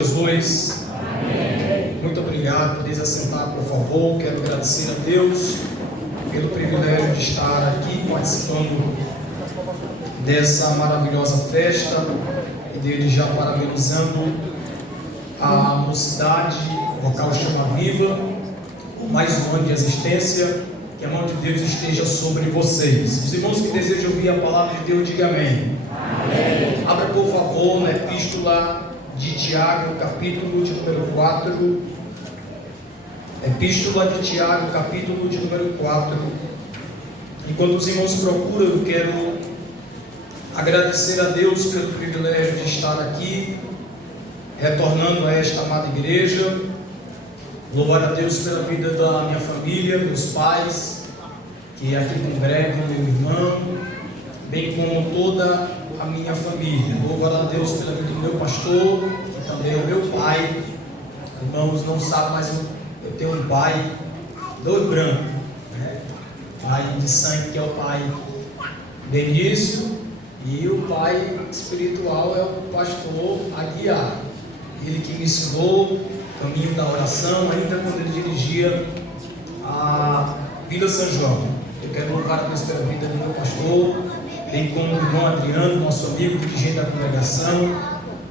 Jesus. Amém. Muito obrigado. Podeis assentar, por favor. Quero agradecer a Deus pelo privilégio de estar aqui participando dessa maravilhosa festa e dele já parabenizando a mocidade vocal Chama Viva por mais um ano de existência. Que a mão de Deus esteja sobre vocês. Os irmãos que desejam ouvir a palavra de Deus, diga amém. Amém. Abra, por favor, na epístola de Tiago, capítulo de número 4. Epístola de Tiago, capítulo de número 4. Enquanto os irmãos procuram, eu quero agradecer a Deus pelo privilégio de estar aqui, retornando a esta amada igreja. Louvar a Deus pela vida da minha família, meus pais, que aqui congregam, meu irmão, bem como toda a minha família. Louvar a Deus pela vida do meu pastor, que também é o meu pai. Irmãos, não sabem, mas eu tenho um pai, dois brancos, né? Pai de sangue, que é o pai Benício, e o pai espiritual é o pastor Aguiar. Ele que me ensinou o caminho da oração, ainda quando ele dirigia a Vila São João. Eu quero louvar a Deus pela vida do meu pastor, bem como o irmão Adriano, nosso amigo, dirigente da congregação,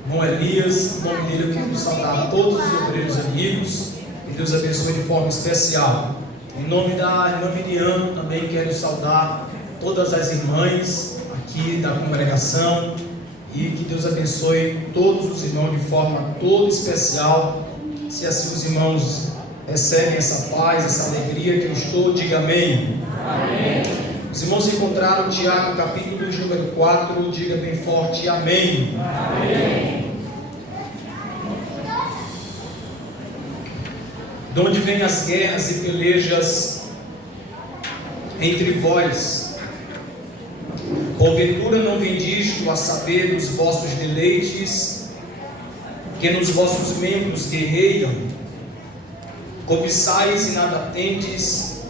irmão Elias. Em nome dele eu quero saudar a todos os obreiros amigos, que Deus abençoe de forma especial. Em nome da irmã Miriam, também quero saudar todas as irmãs aqui da congregação, e que Deus abençoe todos os irmãos de forma toda especial. Se assim os irmãos recebem essa paz, essa alegria que eu estou, diga amém. Amém. Os irmãos encontraram Tiago, capítulo de número 4, diga bem forte, amém. Amém. De onde vêm as guerras e pelejas entre vós? Porventura não vem disto a saber dos vossos deleites, que nos vossos membros guerreiam? Cobiçais e nada tendes,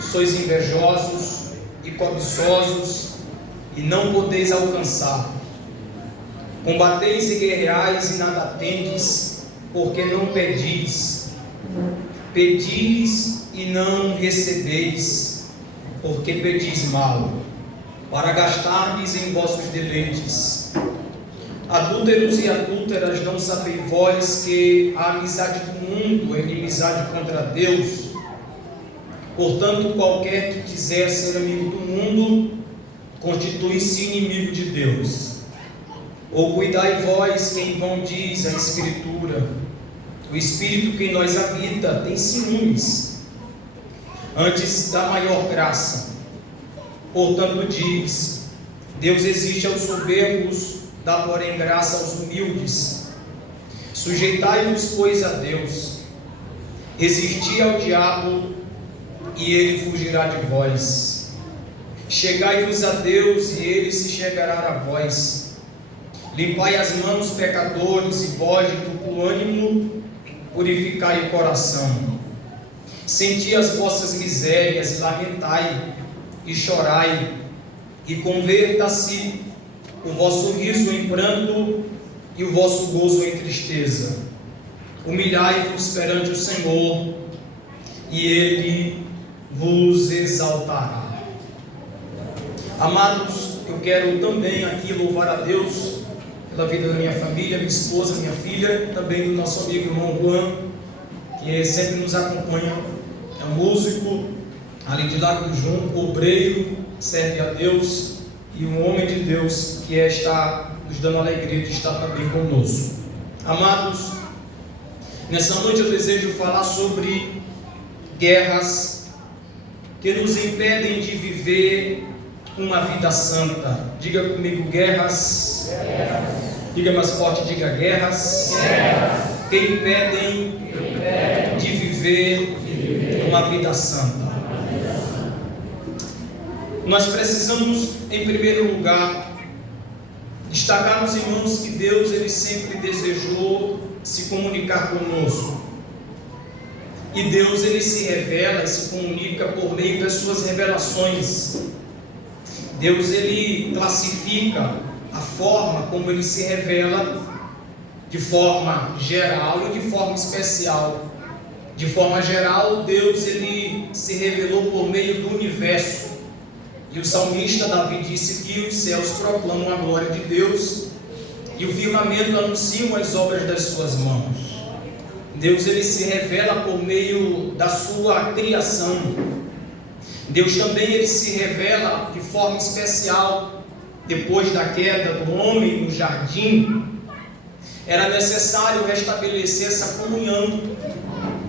sois invejosos e cobiçosos, e não podeis alcançar. Combateis e guerreais e nada tendes, porque não pedis. Pedis e não recebeis, porque pedis mal, para gastardes em vossos deleites. Adúlteros e adúlteras, não sabeis vós que a amizade do mundo é inimizade contra Deus? Portanto, qualquer que quiser ser amigo do mundo, constitui-se inimigo de Deus. Ou cuidai vós que em vão diz a Escritura: o Espírito que em nós habita tem ciúmes, antes da maior graça. Portanto diz: Deus existe aos soberbos, dá porém graça aos humildes. Sujeitai-vos, pois, a Deus, resisti ao diabo, e ele fugirá de vós. Chegai-vos a Deus, e ele se chegará a vós. Limpai as mãos, pecadores, e vós de duplo ânimo, purificai o coração. Senti as vossas misérias, e lamentai, e chorai, e converta-se o vosso riso em pranto, e o vosso gozo em tristeza. Humilhai-vos perante o Senhor, e Ele vos exaltará. Amados, eu quero também aqui louvar a Deus pela vida da minha família, minha esposa, minha filha, também do nosso amigo irmão Juan, que sempre nos acompanha. É um músico, ali de Lago do Junco, obreiro, serve a Deus, e um homem de Deus que está nos dando a alegria de estar também conosco. Amados, nessa noite eu desejo falar sobre guerras que nos impedem de viver uma vida santa. Diga comigo, guerras. Diga mais forte, diga guerras. Que impedem de viver uma vida santa. Nós precisamos, em primeiro lugar, destacar nos irmãos que Deus ele sempre desejou se comunicar conosco. E Deus ele se revela e se comunica por meio das suas revelações. Deus ele classifica a forma como ele se revela de forma geral e de forma especial. De forma geral, Deus ele se revelou por meio do universo. E o salmista Davi disse que os céus proclamam a glória de Deus e o firmamento anuncia as obras das suas mãos. Deus ele se revela por meio da sua criação. Deus também ele se revela de forma especial depois da queda do homem no jardim. Era necessário restabelecer essa comunhão,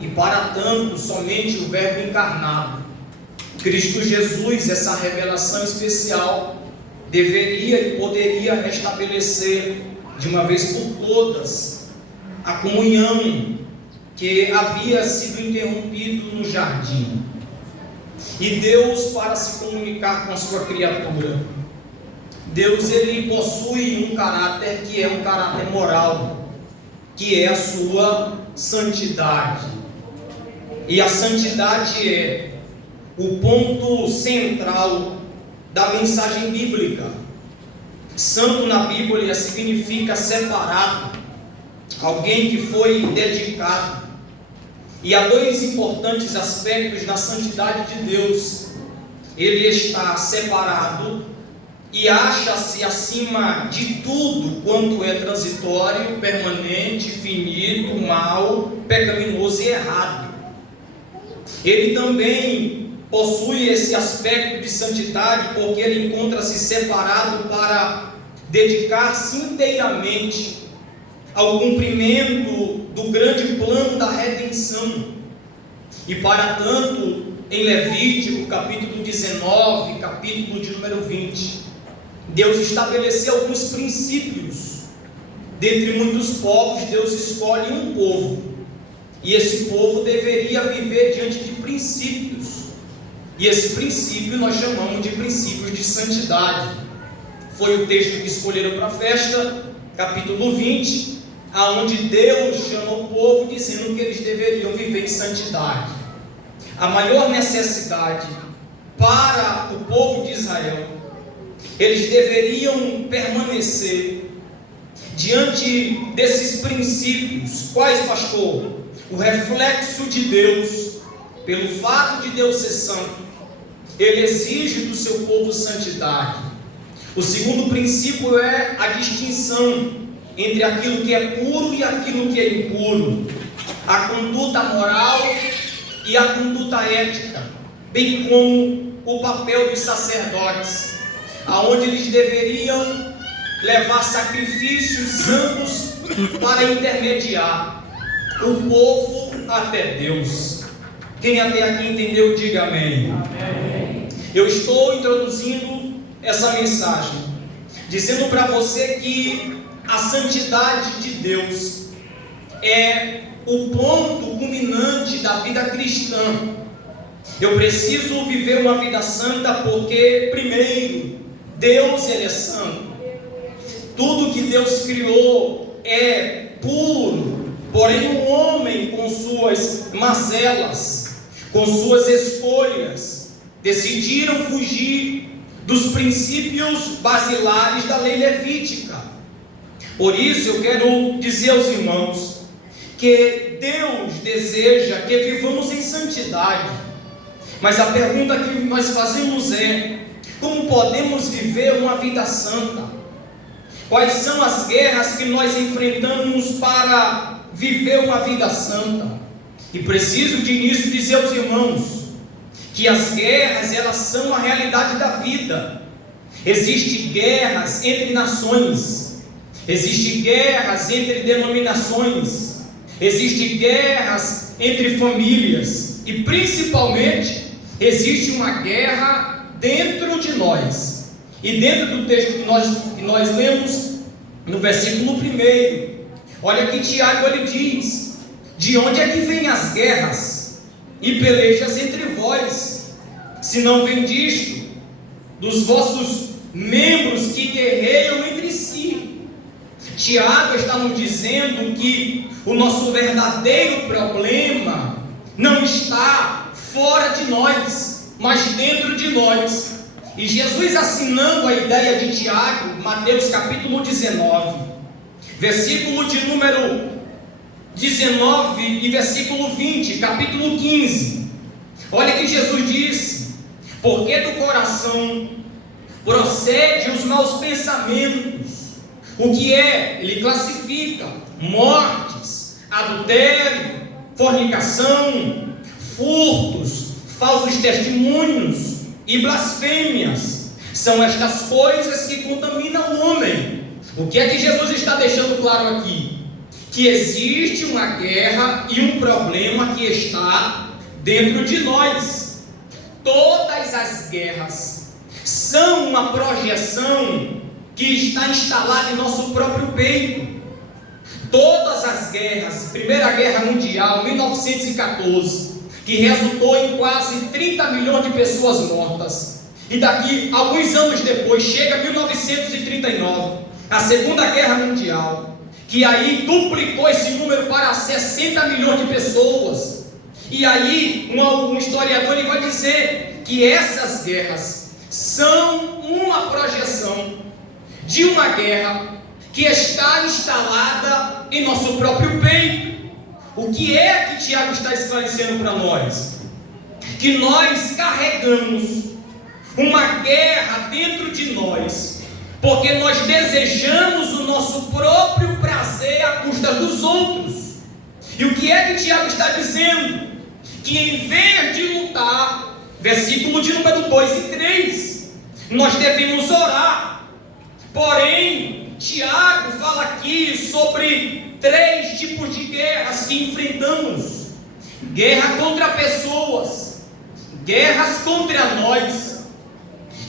e para tanto somente o Verbo encarnado, Cristo Jesus, essa revelação especial, deveria e poderia restabelecer de uma vez por todas a comunhão que havia sido interrompido no jardim. E Deus, para se comunicar com a sua criatura, Deus ele possui um caráter que é um caráter moral, que é a sua santidade. E a santidade é o ponto central da mensagem bíblica. Santo na Bíblia significa separado, alguém que foi dedicado. E há dois importantes aspectos da santidade de Deus. Ele está separado e acha-se acima de tudo quanto é transitório, permanente, finito, mal, pecaminoso e errado. Ele também possui esse aspecto de santidade porque ele encontra-se separado para dedicar-se inteiramente ao cumprimento do grande plano da redenção. E para tanto, em Levítico, capítulo 19, capítulo de número 20, Deus estabeleceu alguns princípios. Dentre muitos povos, Deus escolhe um povo, e esse povo deveria viver diante de princípios, e esse princípio nós chamamos de princípios de santidade. Foi o texto que escolheram para a festa, capítulo 20, aonde Deus chamou o povo dizendo que eles deveriam viver em santidade. A maior necessidade para o povo de Israel, eles deveriam permanecer diante desses princípios. Quais, pastor? O reflexo de Deus, pelo fato de Deus ser santo, ele exige do seu povo santidade. O segundo princípio é a distinção entre aquilo que é puro e aquilo que é impuro, a conduta moral e a conduta ética, bem como o papel dos sacerdotes, aonde eles deveriam levar sacrifícios santos para intermediar o povo até Deus. Quem até aqui entendeu, diga amém. Amém. Eu estou introduzindo essa mensagem, dizendo para você que a santidade de Deus é o ponto culminante da vida cristã. Eu preciso viver uma vida santa porque, primeiro, Deus ele é santo. Tudo que Deus criou é puro, porém o homem, com suas mazelas, com suas escolhas, decidiram fugir dos princípios basilares da lei levítica. Por isso eu quero dizer aos irmãos que Deus deseja que vivamos em santidade, mas a pergunta que nós fazemos é: como podemos viver uma vida santa? Quais são as guerras que nós enfrentamos para viver uma vida santa? E preciso de início dizer aos irmãos que as guerras, elas são a realidade da vida. Existem guerras entre nações, existem guerras entre denominações, existem guerras entre famílias, e principalmente existe uma guerra dentro de nós. E dentro do texto que nós lemos no versículo 1, olha que Tiago ele diz: de onde é que vêm as guerras e pelejas entre vós, se não vem disto, dos vossos membros que guerreiam entre si? Tiago está nos dizendo que o nosso verdadeiro problema não está fora de nós, mas dentro de nós. E Jesus, assinando a ideia de Tiago, Mateus capítulo 19, versículo de número 19 e versículo 20, capítulo 15. Olha que Jesus diz: porque do coração procede os maus pensamentos. O que é? Ele classifica: mortes, adultério, fornicação, furtos, falsos testemunhos e blasfêmias. São estas coisas que contaminam o homem. O que é que Jesus está deixando claro aqui? Que existe uma guerra e um problema que está dentro de nós. Todas as guerras são uma projeção que está instalada em nosso próprio peito. Todas as guerras, Primeira Guerra Mundial, 1914, que resultou em quase 30 milhões de pessoas mortas, e daqui, alguns anos depois, chega 1939, a Segunda Guerra Mundial, que aí duplicou esse número para 60 milhões de pessoas. E aí um historiador ele vai dizer que essas guerras são uma projeção de uma guerra que está instalada em nosso próprio peito. O que é que Tiago está esclarecendo para nós? Que nós carregamos uma guerra dentro de nós, porque nós desejamos o nosso próprio prazer à custa dos outros. E o que é que Tiago está dizendo? Que em vez de lutar, versículo de número 2 e 3, nós devemos orar. Porém, Tiago fala aqui sobre 3 tipos de guerras que enfrentamos: guerra contra pessoas, guerras contra nós,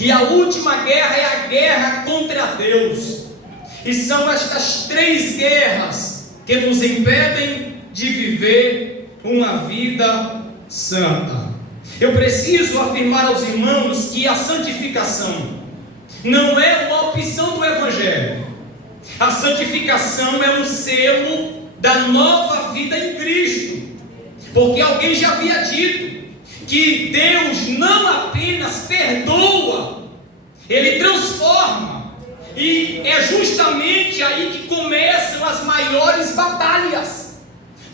e a última guerra é a guerra contra Deus. E são estas 3 guerras que nos impedem de viver uma vida santa. Eu preciso afirmar aos irmãos que a santificação não é uma opção do Evangelho. A santificação é um selo da nova vida em Cristo. Porque alguém já havia dito que Deus não apenas perdoa, Ele transforma. E é justamente aí que começam as maiores batalhas.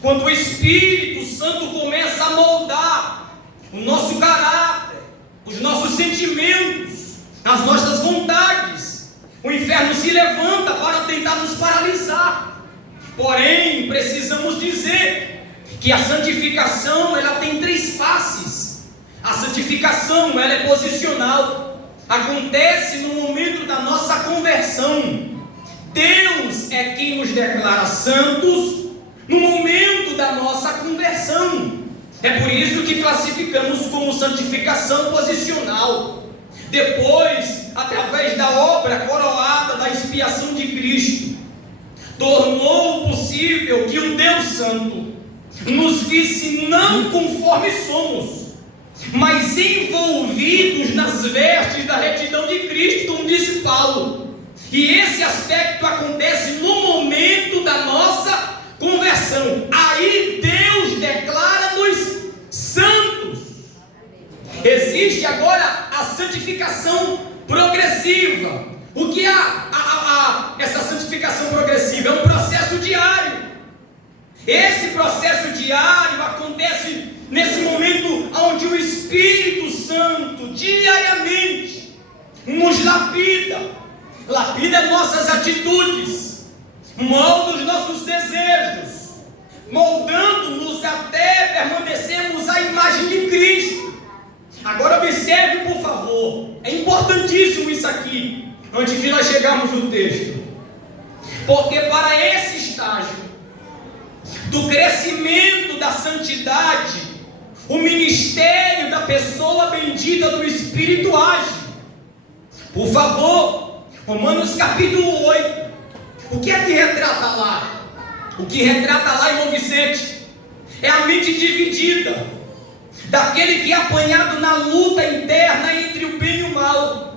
Quando o Espírito Santo começa a moldar o nosso caráter, os nossos sentimentos, as nossas vontades, o inferno se levanta para tentar nos paralisar. Porém, precisamos dizer que a santificação ela tem 3 faces. A santificação ela é posicional, acontece no momento da nossa conversão. Deus é quem nos declara santos no momento da nossa conversão. É por isso que classificamos como santificação posicional. Depois, através da obra coroada da expiação de Cristo, tornou possível que o Deus Santo nos visse não conforme somos, mas envolvidos nas vestes da retidão de Cristo, como disse Paulo. E esse aspecto acontece no momento da nossa conversão. Aí Deus declara-nos santos. Existe agora a santificação progressiva. O que é essa santificação progressiva? É um processo diário. Esse processo diário acontece nesse momento onde o Espírito Santo diariamente nos lapida nossas atitudes, molda os nossos desejos, moldando-nos até permanecermos à imagem de Cristo. Agora observe, por favor, é importantíssimo isso aqui, antes de nós chegarmos no texto, porque para esse estágio do crescimento da santidade, o ministério da pessoa bendita do Espírito age. Por favor, Romanos capítulo 8, o que é que retrata lá? O que retrata lá, irmão Vicente, é a mente dividida, daquele que é apanhado na luta interna entre o bem e o mal.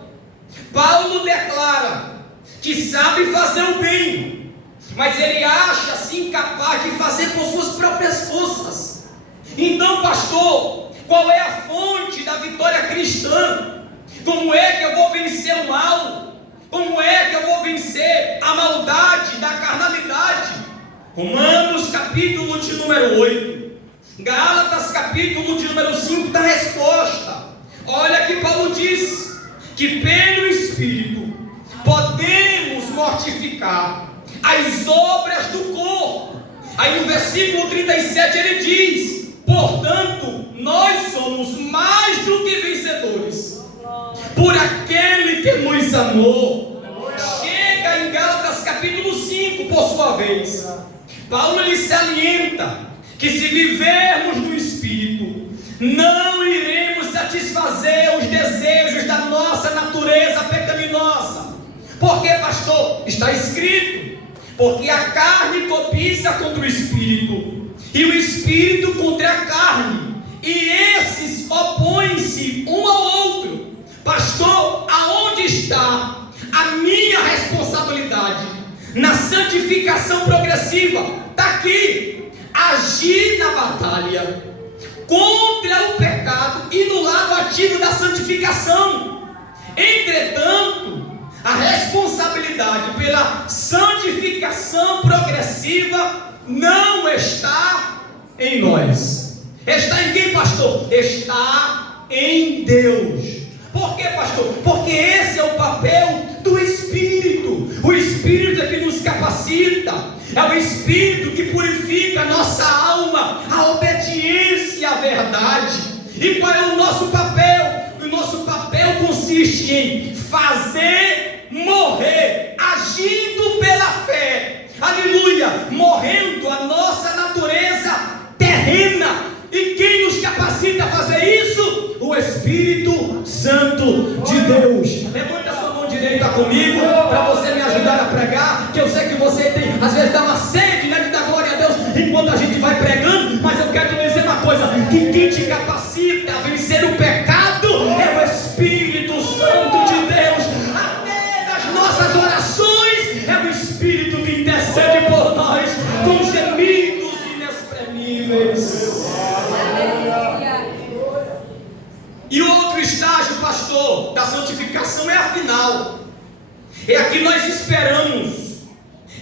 Paulo declara que sabe fazer o bem, mas ele acha-se incapaz de fazer com suas próprias forças. Então, pastor, qual é a fonte da vitória cristã? Como é que eu vou vencer o mal? Como é que eu vou vencer a maldade da carnalidade? Romanos capítulo de número 8, Gálatas capítulo de número 5 dá resposta. Olha que Paulo diz que pelo Espírito podemos mortificar as obras do corpo. Aí no versículo 37 ele diz: portanto, nós somos mais do que vencedores por aquele que nos amou. Chega em Gálatas capítulo 5, por sua vez, Paulo lhe salienta que se vivermos no Espírito, não iremos satisfazer os desejos da nossa natureza pecaminosa. Por que, pastor? Está escrito: porque a carne cobiça contra o Espírito, e o Espírito contra a carne, e esses opõem-se um ao outro. Pastor, aonde está a minha responsabilidade na santificação progressiva? Está aqui: agir na batalha contra o pecado e no lado ativo da santificação. Entretanto, a responsabilidade pela santificação progressiva não está em nós. Está em quem, pastor? Está em Deus. Por quê, pastor? Porque esse é o papel do Espírito. O Espírito é que nos capacita, é o Espírito que purifica a nossa alma, a obediência à verdade. E qual é o nosso papel? O nosso papel consiste em fazer morrer, agindo pela fé, aleluia, morrendo a nossa natureza terrena. E quem nos capacita a fazer isso? O Espírito Santo de Deus. Levanta a sua mão direita comigo, para você me ajudar a pregar, que eu sei que você tem, às vezes dá uma sede, né, de dar glória a Deus, enquanto a gente vai pregando. Mas eu quero te dizer uma coisa, que quem te capacita a vencer o pecado é o Espírito Santo de Deus. Até nas nossas orações é o Espírito que intercede por nós com gemidos inexprimíveis. E o outro estágio, pastor, da santificação é a final. É a que nós esperamos,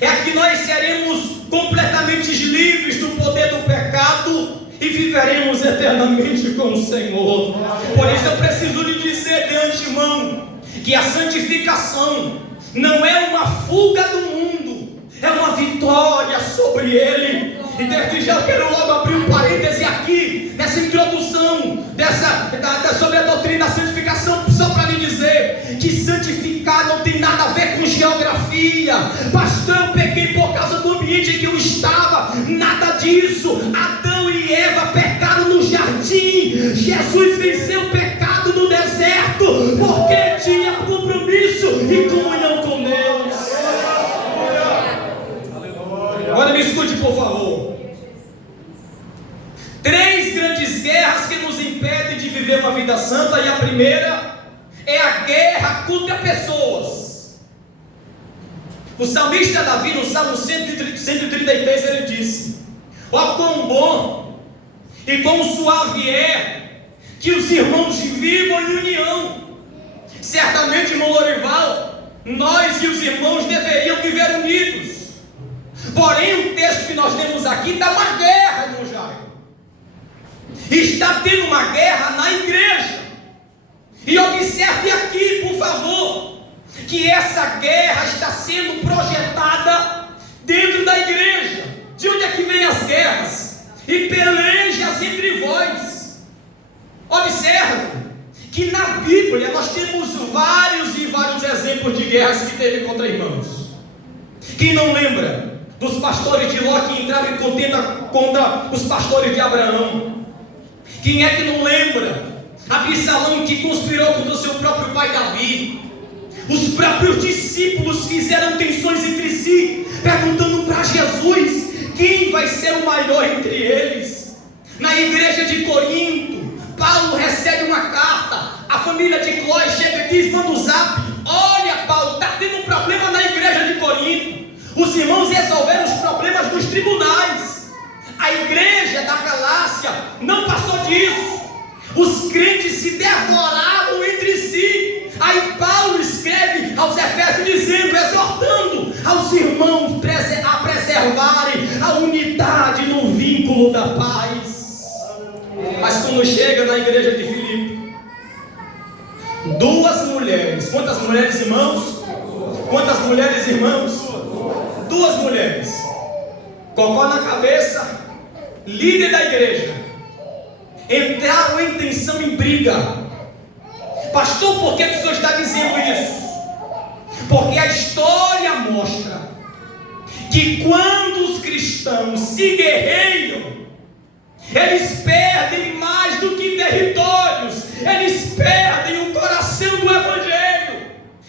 é a que nós seremos completamente livres do poder do pecado e viveremos eternamente com o Senhor. Por isso eu preciso lhe dizer de antemão que a santificação não é uma fuga do mundo, é uma vitória sobre ele. E desde já eu quero logo abrir um parêntese aqui, nessa introdução, sobre a doutrina da santificação, só para lhe dizer que santificar não tem nada a ver com geografia. Pastor, eu pequei por causa do ambiente em que eu estava. Nada disso. Adão e Eva pecaram no jardim. Jesus venceu o pecado no deserto, porque tinha compromisso e comunhão com Deus. Agora me escute, por favor. 3 grandes guerras que nos impedem de viver uma vida santa. E a primeira é a guerra contra pessoas. O salmista Davi, no Salmo 133, ele disse: ó, quão bom e quão suave é que os irmãos vivam em união. Certamente, irmão Lorival, nós e os irmãos deveriam viver unidos. Porém, o texto que nós temos aqui dá uma guerra, irmão Jair. Está tendo uma guerra na igreja. E observe aqui, por favor, que essa guerra está sendo projetada dentro da igreja. De onde é que vem as guerras? E pelejas entre vós. Observe que na Bíblia nós temos vários e vários exemplos de guerras que teve contra irmãos. Quem não lembra dos pastores de Ló que entraram em contenda contra os pastores de Abraão? Quem é que não lembra Absalão que conspirou contra o seu próprio pai Davi? Os próprios discípulos fizeram tensões entre si, perguntando para Jesus quem vai ser o maior entre eles. Na igreja de Corinto, Paulo recebe uma carta, a família de Clói chega e diz, manda um zap: olha, Paulo, está tendo um problema na igreja de Corinto. Os irmãos resolveram os problemas dos tribunais. A igreja da Galácia não passou disso. Os crentes se devoravam entre si. Aí Paulo escreve aos Efésios símbolo da paz. Mas quando chega na igreja de Filipe, duas mulheres, quantas mulheres, irmãos? Quantas mulheres, irmãos? Duas mulheres, cocó na cabeça, líder da igreja, entraram em tensão e briga. Pastor, por que o senhor está dizendo isso? Porque a história mostra que quando os cristãos se guerreiam, eles perdem mais do que territórios, eles perdem o coração do evangelho.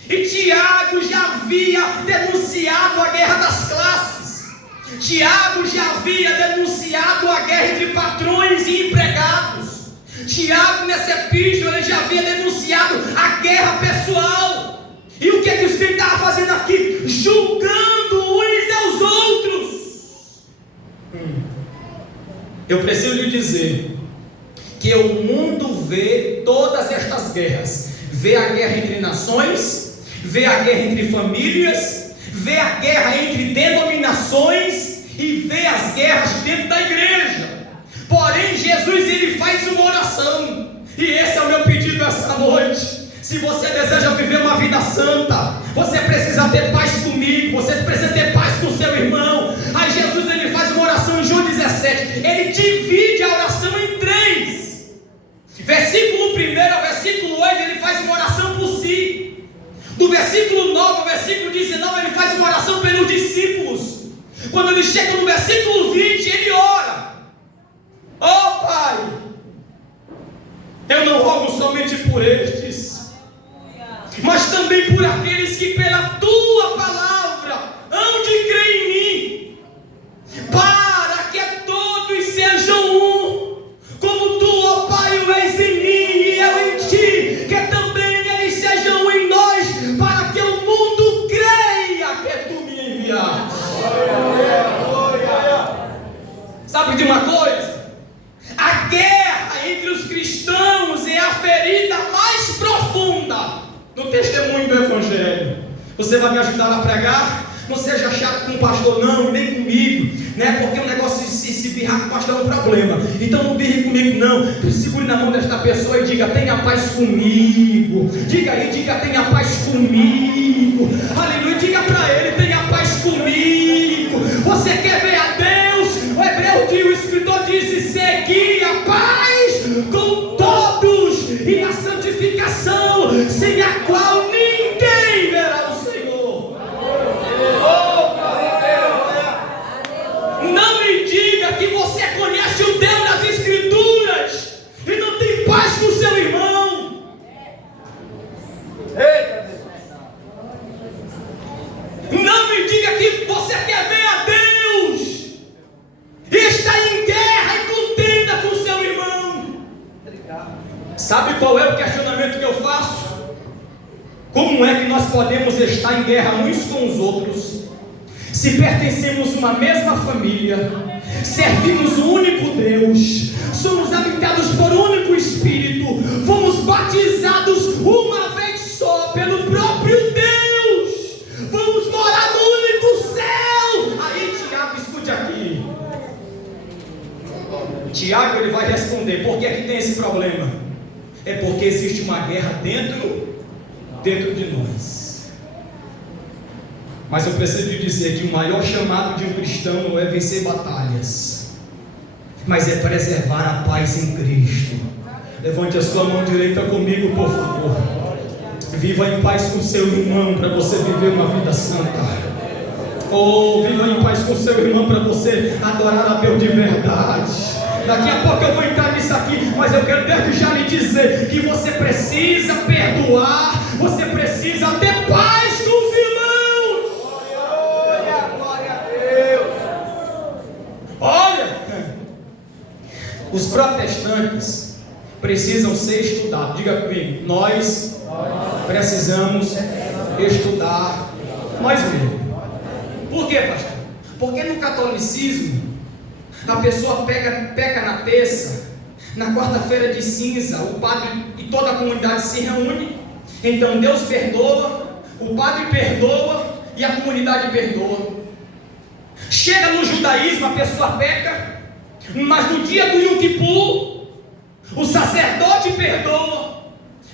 E Tiago já havia denunciado a guerra das classes. Tiago já havia denunciado a guerra entre patrões e empregados. Tiago, nessa epístola, ele já havia denunciado a guerra pessoal. E o que é que o Espírito estava fazendo aqui? Julgando uns aos outros. Eu preciso lhe dizer que o mundo vê todas estas guerras. Vê a guerra entre nações, vê a guerra entre famílias, vê a guerra entre denominações e vê as guerras dentro da igreja. Porém, Jesus, ele faz uma oração, e esse é o meu pedido essa noite. Se você deseja viver uma vida santa, você precisa ter paz comigo, você precisa ter paz com seu irmão. Aí Jesus, ele faz uma oração em João 17, ele divide a oração em três. Versículo 1 ao versículo 8, ele faz uma oração por si. Do versículo 9 ao versículo 19, ele faz uma oração pelos discípulos. Quando ele chega no versículo 20, ele ora: ó Pai, eu não rogo somente por estes, mas também por aqueles que pela tua palavra hão de crer em mim, para que todos sejam um, como tu, ó Pai, o és em mim e eu em ti, que também eles sejam em nós, para que o mundo creia que tu me enviaste. Sabe de uma coisa? A guerra entre os cristãos é a ferida mais profunda no testemunho do Evangelho. Você vai me ajudar a pregar? Não seja chato com o pastor, não, nem comigo, né? Porque o negócio de se birrar com o pastor é um problema. Então não birre comigo, não. Segure na mão desta pessoa e diga: tenha paz comigo. Diga aí, diga: tenha paz comigo. Aleluia, diga para ele: tenha paz comigo. Você quer ver a Deus? O escritor disse: segui a paz com todos e a santificação, sem a qual ninguém verá o Senhor. Não me diga que você conhece o Deus das Escrituras e não tem paz com o seu irmão. Não me diga que você quer ver a Deus e está em guerra e contenda com o seu irmão. Sabe qual é o questionamento que eu faço? Como é que nós podemos estar em guerra uns com os outros, se pertencemos a uma mesma família, servimos um único Deus, somos habitados por um único Espírito, fomos batizados uma vez só pelo próprio Deus, vamos morar no único céu? Aí, Tiago, escute aqui. Tiago, ele vai responder: por que é que tem esse problema? É porque existe uma guerra dentro de nós. Mas eu preciso lhe dizer que o maior chamado de um cristão não é vencer batalhas, mas é preservar a paz em Cristo. Levante a sua mão direita comigo, por favor. Viva em paz com seu irmão, para você viver uma vida santa. Oh, viva em paz com seu irmão, para você adorar a Deus de verdade. Daqui a pouco eu vou entrar nisso aqui, mas eu quero desde já lhe dizer que você precisa perdoar, você precisa ter paz com os irmãos. Glória a Deus. Olha, os protestantes precisam ser estudados. Diga comigo: nós precisamos estudar nós mesmos. Por quê, pastor? Porque no catolicismo a pessoa peca na terça, na quarta-feira de cinza, o padre e toda a comunidade se reúne, então Deus perdoa, o padre perdoa e a comunidade perdoa. Chega no judaísmo, a pessoa peca, Mas no dia do Yom Kippur, o sacerdote perdoa,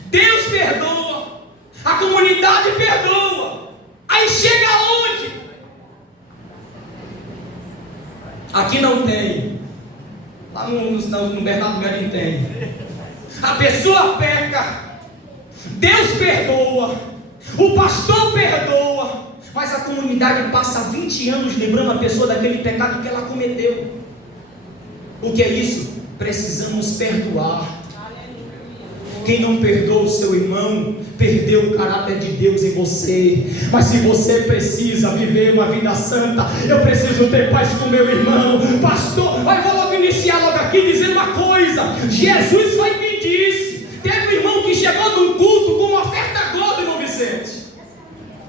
Deus perdoa, a comunidade perdoa. Aí chega aonde? Aqui não tem. Lá no Bernardo Garim tem. A pessoa peca, Deus perdoa, o pastor perdoa, mas a comunidade passa 20 anos lembrando a pessoa daquele pecado que ela cometeu. O que é isso? Precisamos perdoar. Quem não perdoa o seu irmão, perdeu o caráter de Deus em você. Mas se você precisa viver uma vida santa, eu preciso ter paz com meu irmão. Pastor, eu vou logo iniciar logo aqui dizendo uma coisa. Jesus foi quem disse. Teve um irmão que chegou de um culto com uma oferta gorda, irmão Vicente.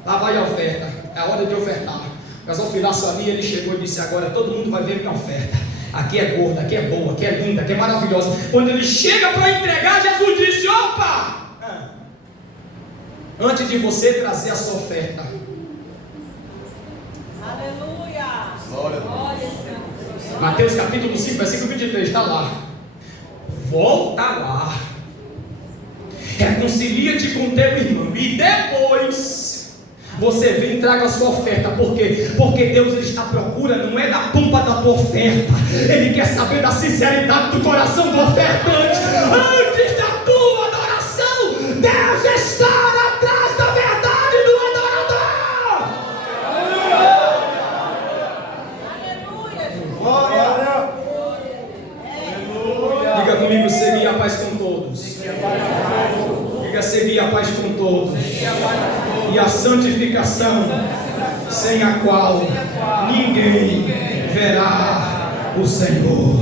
Lá vai a oferta, é a hora de ofertar. Mas ao final ali ele chegou e disse: agora todo mundo vai ver minha oferta. Aqui é gorda, aqui é boa, aqui é linda, aqui é maravilhosa. Quando ele chega para entregar, Jesus disse: opa! Antes de você trazer a sua oferta. Aleluia! Glória a Deus. Mateus capítulo 5, versículo 23, está lá. Volta lá. Reconcilia-te com teu irmão. E depois você vem e traga a sua oferta. Por quê? Porque Deus está à procura, não é da pompa da tua oferta. Ele quer saber da sinceridade do coração do ofertante. Antes da tua adoração, Deus está atrás da verdade do adorador. Aleluia! Diga comigo: seguir a paz com todos. Diga: seguir a paz com todos. E a santificação, sem a qual ninguém verá o Senhor.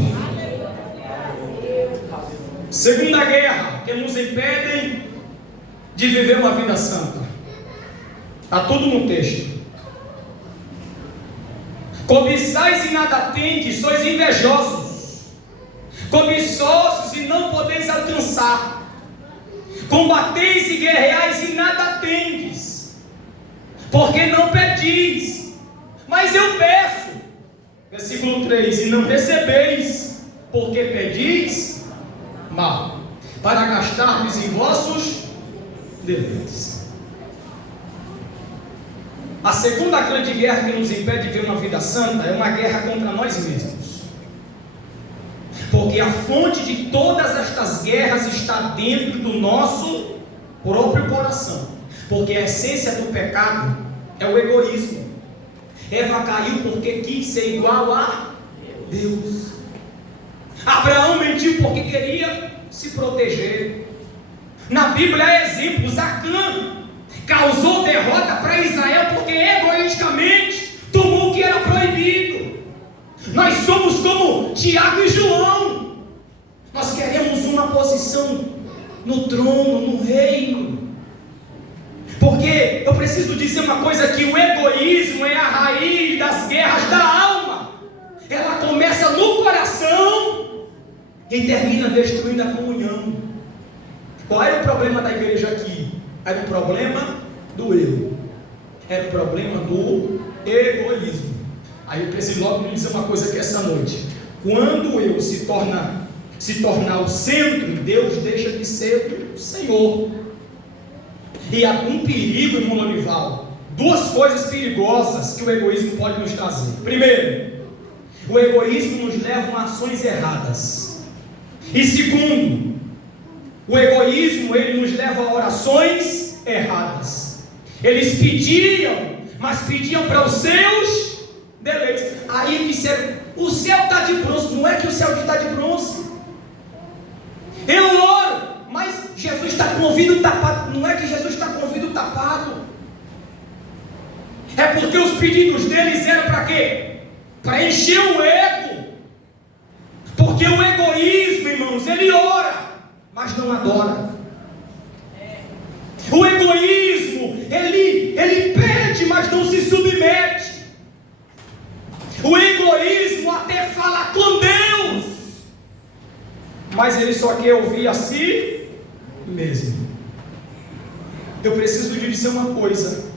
Segunda guerra que nos impedem de viver uma vida santa. Está tudo no texto. Cobiçais e nada tendes, sois invejosos, cobiçosos e não podeis alcançar, combateis e guerreais e nada tendes, porque não pedis, mas eu peço. Versículo 3: e não recebeis, porque pedis mal, para gastardes em vossos deleites. A segunda grande guerra que nos impede de viver uma vida santa é uma guerra contra nós mesmos. Porque a fonte de todas estas guerras está dentro do nosso próprio coração. Porque a essência do pecado é o egoísmo. Eva caiu porque quis ser igual a Deus. Abraão mentiu porque queria se proteger. Na Bíblia há exemplos. Acã causou derrota para Israel porque egoisticamente tomou o que era proibido. Nós somos como Tiago e João. Nós queremos uma posição no trono, no reino. Porque eu preciso dizer uma coisa: que o egoísmo é a raiz das guerras da alma. Ela começa no coração e termina destruindo a comunhão. Qual era o problema da igreja aqui? Era o problema do eu. Era o problema do egoísmo. Aí eu preciso logo me dizer uma coisa aqui essa noite. Quando o eu se tornar o centro, Deus deixa de ser o Senhor. E há um perigo, irmão Lorival, duas coisas perigosas que o egoísmo pode nos trazer. Primeiro, o egoísmo nos leva a ações erradas. E segundo, o egoísmo ele nos leva a orações erradas. Eles pediam, mas pediam para os seus deleites. Aí disseram: o céu está de bronze. Não é que o céu está de bronze. Eu oro, mas Jesus está com o ouvido tapado. Não é que Jesus está com o ouvido tapado. É porque os pedidos deles eram para quê? Para encher o ego. Porque o egoísmo, irmãos, ele ora, mas não adora. O egoísmo, ele pede, mas não se submete. O egoísmo até fala com Deus, mas ele só quer ouvir a si mesmo. Eu preciso lhe dizer uma coisa: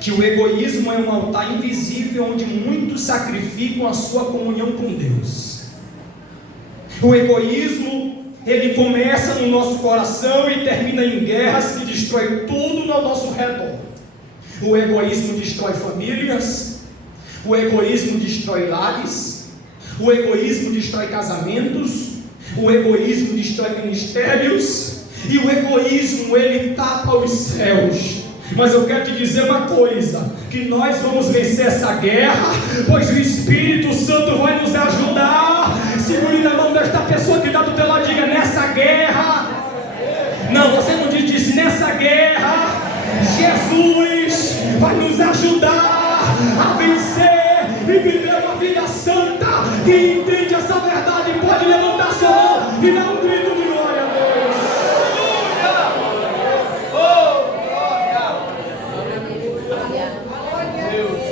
que o egoísmo é um altar invisível onde muitos sacrificam a sua comunhão com Deus. O egoísmo, ele começa no nosso coração e termina em guerras que destrói tudo ao nosso redor. O egoísmo destrói famílias, o egoísmo destrói lares, o egoísmo destrói casamentos, o egoísmo destrói ministérios, e o egoísmo, ele tapa os céus. Mas eu quero te dizer uma coisa, que nós vamos vencer essa guerra, pois o Espírito Santo vai nos ajudar. Segure na mão desta pessoa que está do teu lado, diga: nessa guerra. Não, você não diz nessa guerra, Jesus vai nos ajudar a vencer e viver uma vida santa. Quem entende essa verdade pode levantar sua mão e dar um grito de glória a Deus.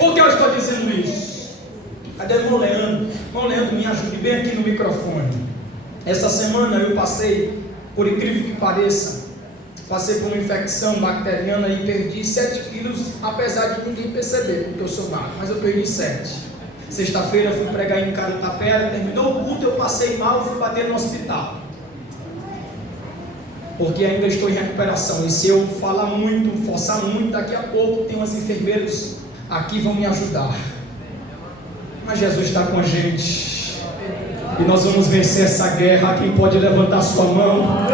Por que eu estou dizendo isso? Cadê o irmão Leandro? Irmão Leandro, me ajude bem aqui no microfone. Essa semana eu passei, por incrível que pareça, passei por uma infecção bacteriana e perdi 7 quilos, apesar de ninguém perceber, porque eu sou magro, mas eu perdi 7. Sexta-feira fui pregar em Carutapera, terminou o culto, eu passei mal, fui bater no hospital, porque ainda estou em recuperação. E se eu falar muito, forçar muito, daqui a pouco tem umas enfermeiras aqui vão me ajudar. Mas Jesus está com a gente e nós vamos vencer essa guerra. Quem pode levantar sua mão?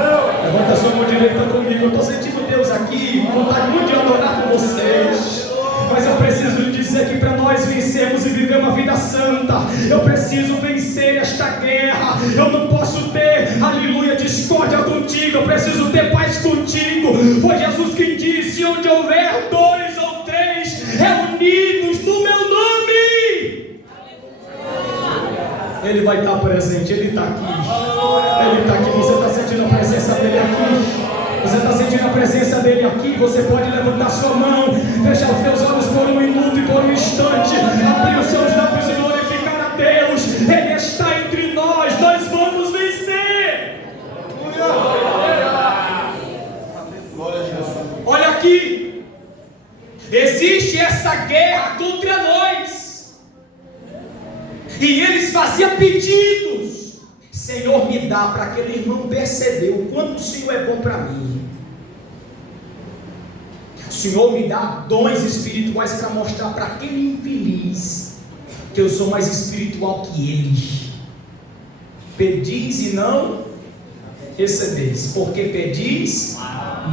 Levanta sua mão direita comigo. Eu estou sentindo Deus aqui, vontade muito de adorar com vocês. Mas eu preciso dizer que para nós vencermos e viver uma vida santa, eu preciso vencer esta guerra. Eu não posso ter, aleluia, discórdia contigo. Eu preciso ter paz contigo. Foi Jesus quem disse: onde houver 2 ou 3 reunidos no meu nome, Ele vai estar presente. Ele está aqui. Ele está aqui. Você está sentindo a presença dele aqui? Você está sentindo a presença dele aqui? Você pode levantar sua mão, fechar os teus olhos por um minuto e por um instante, abrir os seus lábios e glorificar a Deus. Ele está entre nós. Nós vamos vencer. Olha aqui, existe essa guerra contra nós, e eles faziam pedidos: Senhor, me dá, para aquele irmão perceber o quanto o Senhor é bom para mim. Senhor, me dá dons espirituais para mostrar para aquele infeliz que eu sou mais espiritual que ele. Pedis e não recebeis, porque pedis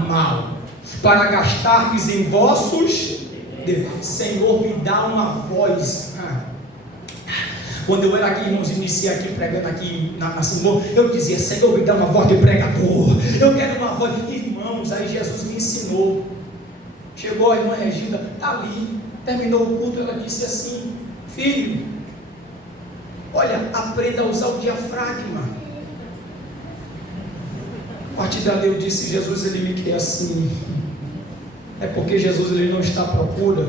mal, para gastardes em vossos deveres. Senhor, me dá uma voz. Quando eu era aqui, irmãos, iniciei aqui pregando aqui na Simão, eu dizia: Senhor, me dá uma voz de pregador. Eu quero uma voz. Irmãos, aí Jesus me ensinou. Chegou a irmã Regina, está ali, terminou o culto, ela disse assim: filho, olha, aprenda a usar o diafragma. A partir dali eu disse: Jesus, ele me quer assim. É porque Jesus, ele não está à procura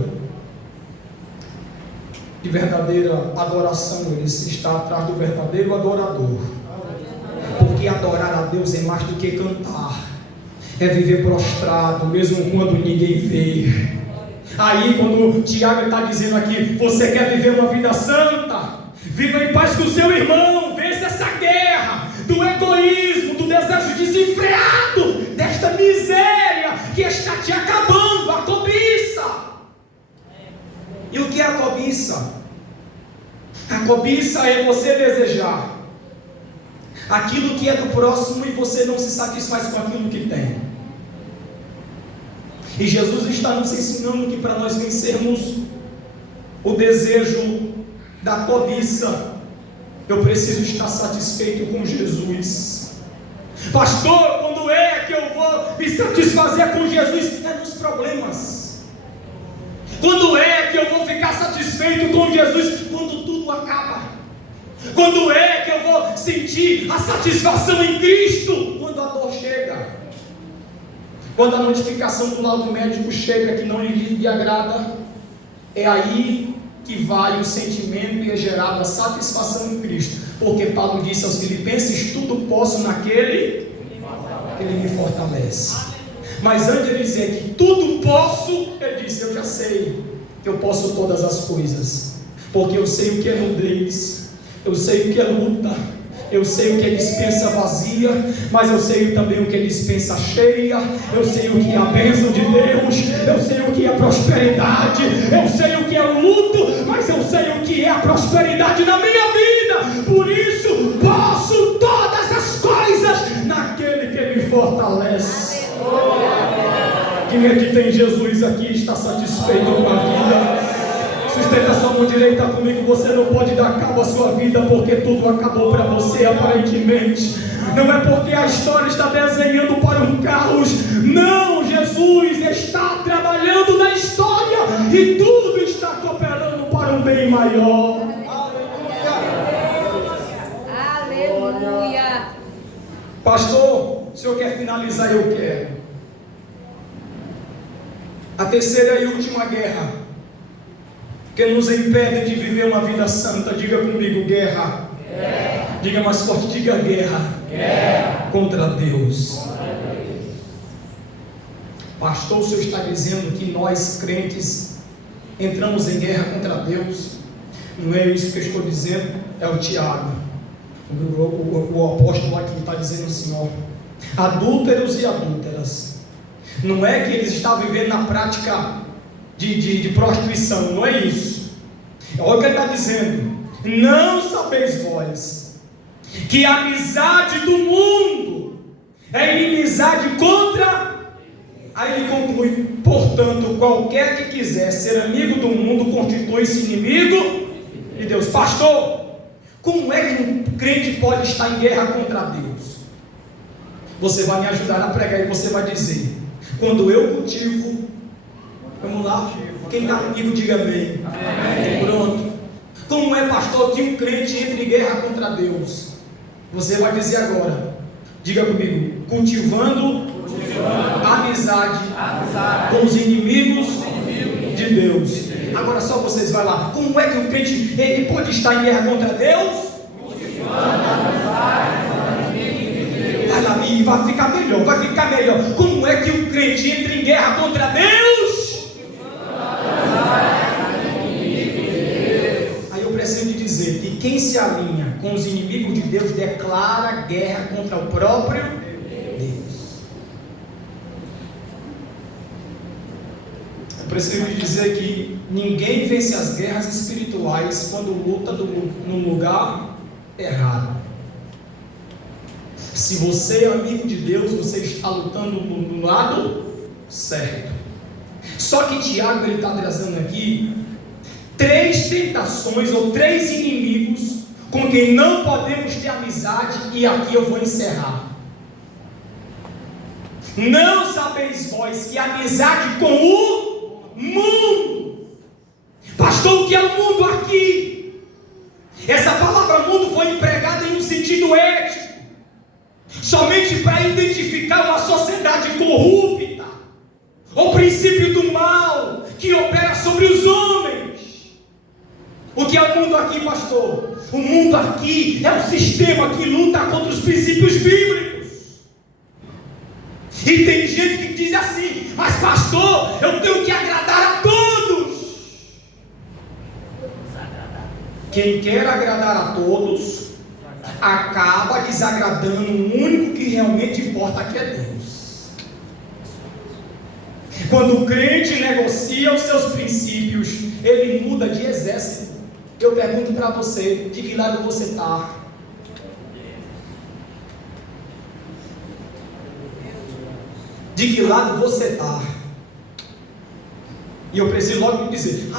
de verdadeira adoração, ele está atrás do verdadeiro adorador. Porque adorar a Deus é mais do que cantar, é viver prostrado, mesmo quando ninguém vê. Aí quando o Tiago está dizendo aqui: você quer viver uma vida santa? Viva em paz com o seu irmão. Vença essa guerra do egoísmo, do desejo desenfreado, desta miséria que está te acabando, a cobiça. E o que é a cobiça? A cobiça é você desejar aquilo que é do próximo e você não se satisfaz com aquilo que tem. E Jesus está nos ensinando que para nós vencermos o desejo da cobiça, eu preciso estar satisfeito com Jesus. Pastor, quando é que eu vou me satisfazer com Jesus? É nos problemas. Quando é que eu vou ficar satisfeito com Jesus? Quando tudo acaba. Quando é que eu vou sentir a satisfação em Cristo? Quando a dor chega. Quando a notificação do laudo médico chega que não lhe agrada. É aí que vai o sentimento e é gerada a satisfação em Cristo. Porque Paulo disse aos Filipenses: tudo posso naquele que ele me fortalece. Mas antes de ele dizer que tudo posso, ele disse: eu já sei que eu posso todas as coisas, porque eu sei o que é nudez, eu sei o que é luta, Eu sei o que é dispensa vazia, mas eu sei também o que é dispensa cheia. Eu sei o que é a bênção de Deus, eu sei o que é a prosperidade, eu sei o que é o luto, mas eu sei o que é a prosperidade na minha vida. Por isso posso todas as coisas naquele que me fortalece. Quem é que tem Jesus aqui está satisfeito com a vida? Sustenta sua mão direita comigo. Você não pode dar cabo à sua vida, porque tudo acabou para você aparentemente. Não é porque a história está desenhando para um caos. Não, Jesus está trabalhando na história e tudo está cooperando para um bem maior. Aleluia. Pastor, o senhor quer finalizar? Eu quero. A terceira e última guerra que nos impede de viver uma vida santa. Diga comigo: guerra. Guerra. Diga mais forte, diga guerra. Guerra. Contra Deus. Pastor, o senhor está dizendo que nós crentes entramos em guerra contra Deus? Não é isso que eu estou dizendo, é o Tiago. O apóstolo aqui está dizendo assim, ó: adúlteros e adúlteras. Não é que eles estavam vivendo na prática de prostituição, não é isso. Olha o que ele está dizendo: não sabeis vós que a amizade do mundo é inimizade contra. Aí ele conclui: portanto, qualquer que quiser ser amigo do mundo constitui-se inimigo de Deus. Pastor, como é que um crente pode estar em guerra contra Deus? Você vai me ajudar a pregar e você vai dizer: quando eu cultivo. Vamos lá, quem está comigo diga amém. Amém. Pronto. Como é, pastor, que um crente entra em guerra contra Deus? Você vai dizer agora, diga comigo: cultivando amizade com os inimigos de Deus. Agora só vocês vai lá. Como é que um crente ele pode estar em guerra contra Deus? Vai lá e vai ficar melhor, vai ficar melhor. Como é que um crente entra em guerra contra Deus? Aí eu preciso dizer que quem se alinha com os inimigos de Deus declara guerra contra o próprio Deus. Eu preciso dizer que ninguém vence as guerras espirituais quando luta num lugar errado. Se você é amigo de Deus, você está lutando no lado certo. Só que Tiago ele está trazendo aqui 3 tentações ou 3 inimigos com quem não podemos ter amizade, e aqui eu vou encerrar. Não sabeis vós que amizade com o mundo. Pastor, o que é o mundo aqui? Essa palavra mundo foi empregada em um sentido ético, somente para identificar uma sociedade corrupta, o princípio do mal que opera sobre os homens. O que é o mundo aqui, pastor? O mundo aqui é um sistema que luta contra os princípios bíblicos. E tem gente que diz assim: mas pastor, eu tenho que agradar a todos. Quem quer agradar a todos acaba desagradando o único que realmente importa, que é Deus. Quando o crente negocia os seus princípios, ele muda de exército. Eu pergunto para você: de que lado você está? De que lado você está? E eu preciso logo dizer: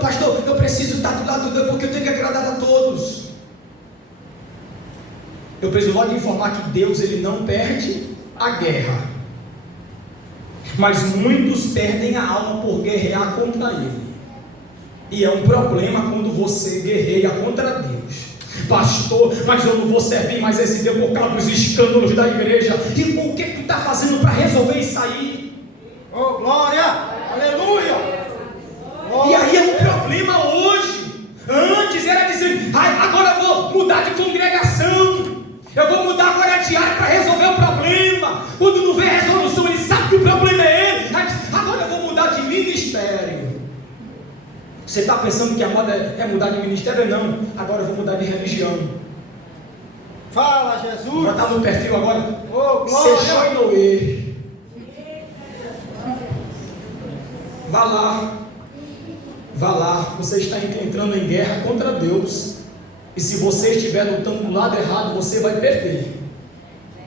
pastor, eu preciso estar do lado de Deus porque eu tenho que agradar a todos. Eu preciso logo informar que Deus ele não perde a guerra, mas muitos perdem a alma por guerrear contra Ele. E é um problema quando você guerreia contra Deus. Pastor, mas eu não vou servir mais esse Deus por causa dos escândalos da igreja. E o que tu está fazendo para resolver isso aí? Oh, glória! Aleluia! E aí é um problema hoje. Antes era dizer: agora eu vou mudar de congregação, eu vou mudar agora de área para resolver o problema. Quando não vê resolução, ele sabe que o problema é ele. Agora eu vou mudar de ministério. Você está pensando que a moda é mudar de ministério? Não, agora eu vou mudar de religião. Fala, Jesus. Vou botar no perfil agora. Oh, Você glória. Noé. Vá lá, você está entrando em guerra contra Deus, e se você estiver lutando do lado errado, você vai perder,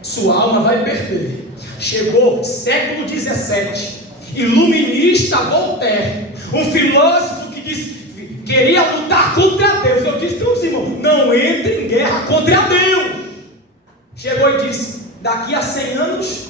sua alma vai perder. Chegou século 17, iluminista Voltaire, um filósofo que disse, queria lutar contra Deus. Eu disse para os irmãos, não entre em guerra contra Deus. Chegou e disse, daqui a 100 anos,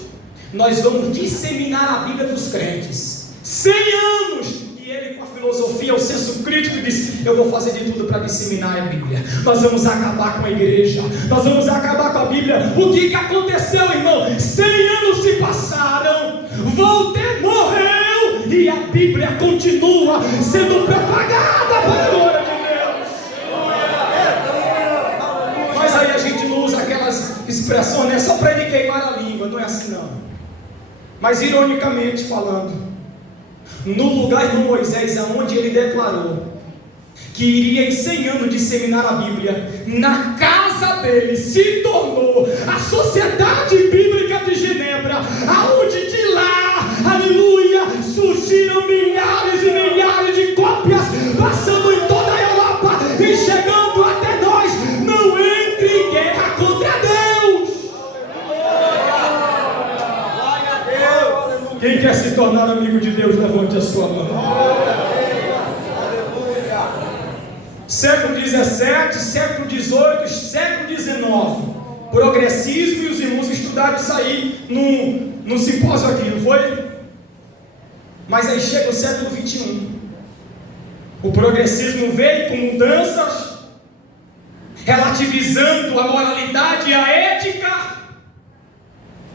nós vamos disseminar a Bíblia dos crentes. 100 anos! E ele, com a filosofia, o senso crítico, disse, eu vou fazer de tudo para disseminar a Bíblia. Nós vamos acabar com a igreja, nós vamos acabar com a Bíblia. O que aconteceu, irmão? 100 anos se passaram, Voltaire morreu, e a Bíblia continua sendo propagada para a glória de Deus. Mas aí a gente não usa aquelas expressões, né? Só para ele queimar a língua, não é assim não. Mas ironicamente falando, no lugar de Moisés, aonde ele declarou que iria em 100 anos disseminar a Bíblia, na casa dele se tornou a Sociedade Bíblica de Genebra, aonde de lá, aleluia, surgiram milhares e milhares de cópias, passando em toda a Europa e chegando até nós. Não entre em guerra contra Deus. Quem quer se tornar amigo de Deus, levante a sua mão. Século 17, século 18, século 19, progressismo, e os irmãos estudaram isso aí num simpósio aqui, não foi? Mas aí chega o século 21, o progressismo veio com mudanças, relativizando a moralidade e a ética.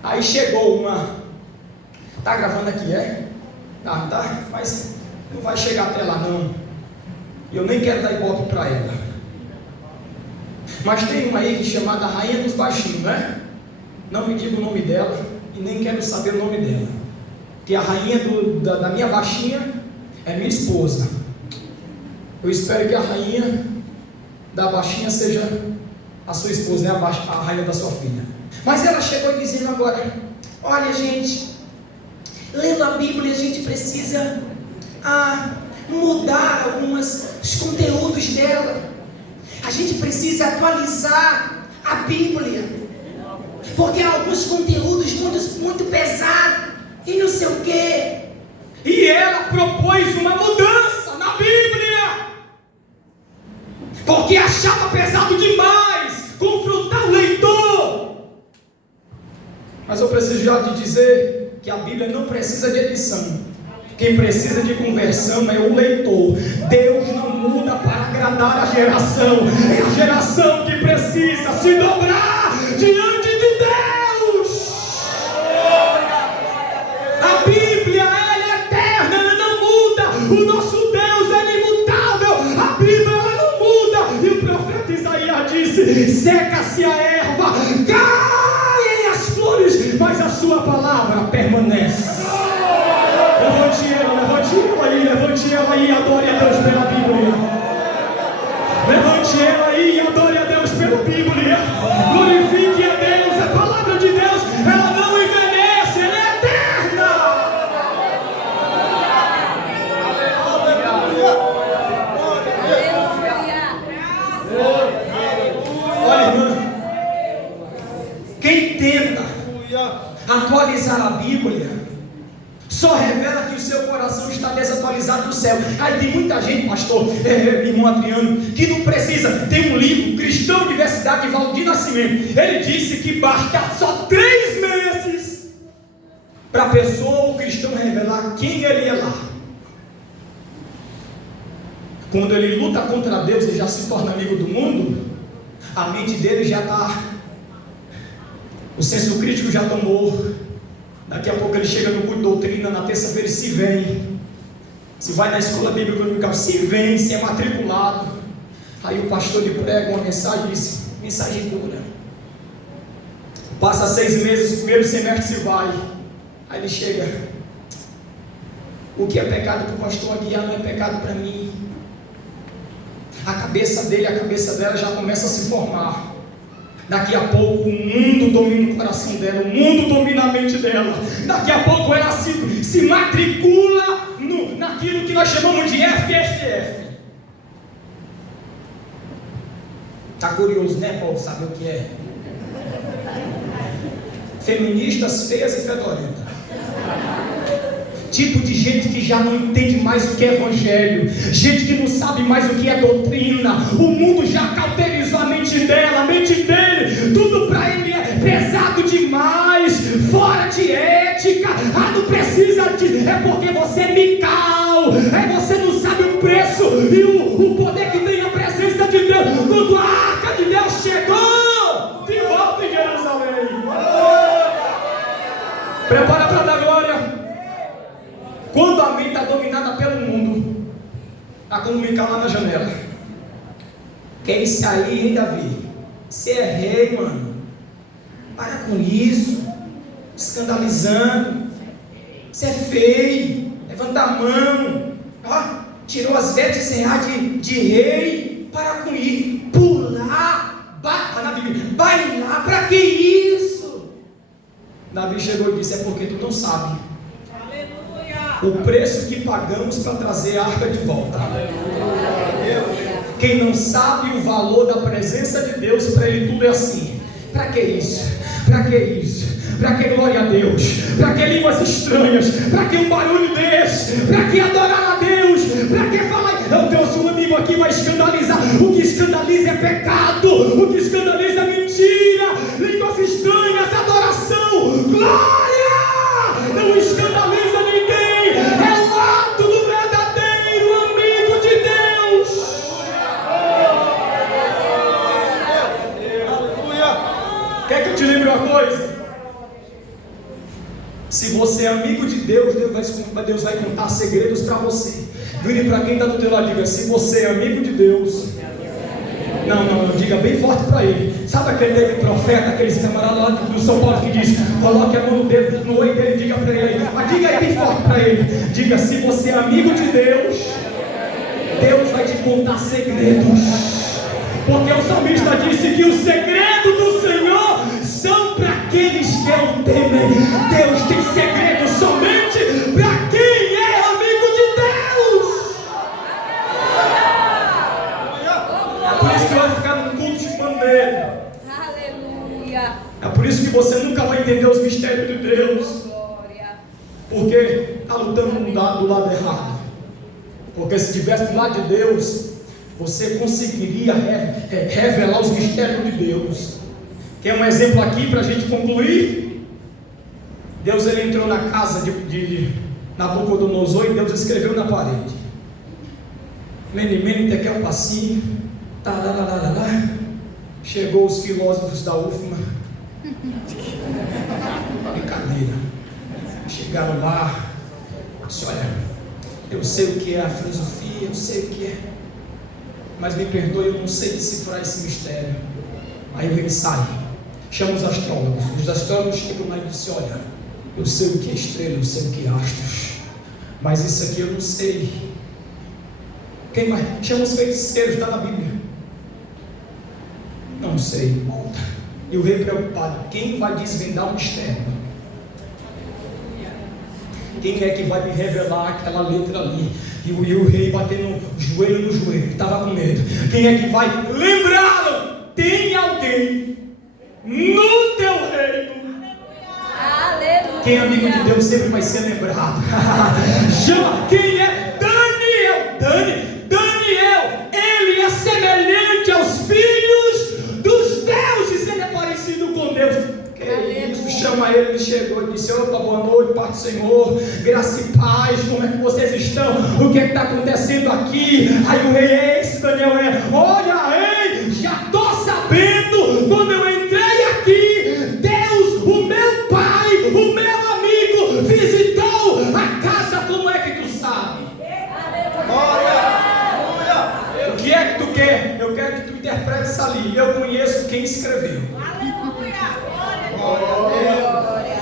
Aí chegou uma... Está gravando aqui, é? Tá, mas não vai chegar até lá não. Eu nem quero dar ibope para ela. Mas tem uma aí chamada Rainha dos Baixinhos, né? Não me diga o nome dela e nem quero saber o nome dela. Que a rainha da minha baixinha é minha esposa. Eu espero que a rainha da baixinha seja a sua esposa, né? A rainha da sua filha. Mas ela chegou dizendo agora, olha gente, lendo a Bíblia a gente precisa mudar os conteúdos dela. A gente precisa atualizar a Bíblia, porque há alguns conteúdos muito pesados e não sei o quê. E ela propôs uma mudança na Bíblia, porque achava pesado demais confrontar o leitor. Mas eu preciso já te dizer que a Bíblia não precisa de edição. Quem precisa de conversão é o leitor. Deus não muda para agradar a geração. É a geração que precisa se dobrar diante de Deus. A Bíblia, ela é eterna, ela não muda. O nosso Deus, ele é imutável. A Bíblia, ela não muda. E o profeta Isaías disse, seca-se a erva, caem as flores, mas a sua palavra permanece. Levante ela aí e adore a Deus pela Bíblia. Levante ela aí e adore a Deus pela Bíblia. Glorifique a Deus, a palavra de Deus, ela não envelhece, ela é eterna. Olha, irmã, quem tenta atualizar a Bíblia só revela que o seu coração está desatualizado do céu. Aí tem muita gente, pastor, irmão Adriano, que não precisa. Tem um livro, Cristão Universidade de Valdir Nascimento. Ele disse que basta só 3 meses para a pessoa, o cristão, revelar quem ele é lá. Quando ele luta contra Deus e já se torna amigo do mundo, a mente dele já está, o senso crítico já tomou. Daqui a pouco ele chega no culto de doutrina, na terça-feira, se vem, se vai na escola bíblica dominical, se vem, se é matriculado. Aí o pastor lhe prega uma mensagem, diz, mensagem dura. Passa 6 meses, o primeiro semestre se vai. Aí ele chega, o que é pecado para o pastor Aguiar não é pecado para mim. A cabeça dele, a cabeça dela já começa a se formar. Daqui a pouco o mundo domina o coração dela, o mundo domina a mente dela. Daqui a pouco ela se matricula naquilo que nós chamamos de FFF. Está curioso, né, Paulo? Sabe o que é? Feministas feias e fedorentas. Tipo de gente que já não entende mais o que é evangelho, gente que não sabe mais o que é doutrina. O mundo já cauterizou a mente dela, a mente dele, tudo para ele é pesado demais, fora de ética. Ah, não precisa de... É porque você é mical, você não sabe o preço e o poder que tem a presença de Deus. Quando a arca de Deus chegou de volta em Jerusalém, prepara para dar glória. Quando a mente está dominada pelo mundo, está como Mical lá na janela. Quem sair, hein, Davi? Você é rei, mano. Para com isso. Escandalizando. Você é feio. Levanta a mão. Ó, tirou as vestes de rei. Para com isso. Pular. Na Bíblia. Bailar. Para que isso? Davi chegou e disse: é porque tu não sabe o preço que pagamos para trazer a arca de volta. Quem não sabe o valor da presença de Deus, para ele tudo é assim. Para que isso? Para que isso? Para que glória a Deus? Para que línguas estranhas? Para que um barulho desse? Para que adorar a Deus? Para que falar? Eu trouxe um amigo aqui, vai escandalizar. O que escandaliza é pecado. O que escandaliza é mentira. Línguas estranhas, adoração, glória. Não escandaliza ninguém. É o ato do verdadeiro amigo de Deus. Quer que eu te lembre uma coisa? Se você é amigo de Deus, Deus vai contar segredos para você. Vire para quem está do teu lado e diga: se você é amigo de Deus. Não, diga bem forte para ele. Sabe aquele profeta, aqueles camaradas lá do São Paulo que diz: coloque a mão no olho dele e diga para ele aí. Mas diga aí bem forte para ele. Diga: se você é amigo de Deus, Deus vai te contar segredos. Porque o salmista disse que o segredo do Senhor são para aqueles que o temem. Deus tem segredos somente para quem é amigo de Deus. É por isso que vai ficar num culto de bandeira. Aleluia. É por isso que você nunca vai entender os mistérios de Deus. Porque está lutando do lado errado. Porque se estivesse do lado de Deus, você conseguiria revelar os mistérios de Deus. Quer um exemplo aqui para a gente concluir? Deus ele entrou na casa de Nabucodonosor e Deus escreveu na parede: Mene, Tekel, Passim. Chegou os filósofos da UFMA. Brincadeira. Chegaram lá. Disse: olha, eu sei o que é a filosofia, eu sei o que é, mas me perdoe, eu não sei decifrar esse mistério. Aí ele sai, chama os astrólogos. Os astrólogos chegam lá e dizem: olha, eu sei o que é estrela, eu sei o que é astros, mas isso aqui eu não sei. Quem mais? Chama os feiticeiros, está na Bíblia. Não sei, volta. E o rei preocupado: quem vai desvendar o mistério? Quem é que vai me revelar aquela letra ali? E o rei batendo joelho no joelho, estava com medo. Quem é que vai lembrar? Tem alguém no teu reino. Aleluia. Quem é amigo de Deus sempre vai ser lembrado. Chama, quem é? Daniel, ele é semelhante aos filhos dos deuses, ele é parecido com Deus. Que isso, chama ele chegou e disse: opa, boa noite, Pai do Senhor, graça e paz, como é que vocês estão? O que é que está acontecendo aqui? Aí o rei, esse Daniel olha, rei, já estou sabendo, quando eu entrei aqui, Deus, o meu pai, o meu amigo, visitou a casa, como é que tu sabe? O que é que tu quer? Eu quero que tu interprete essa linha. Eu conheço quem escreveu.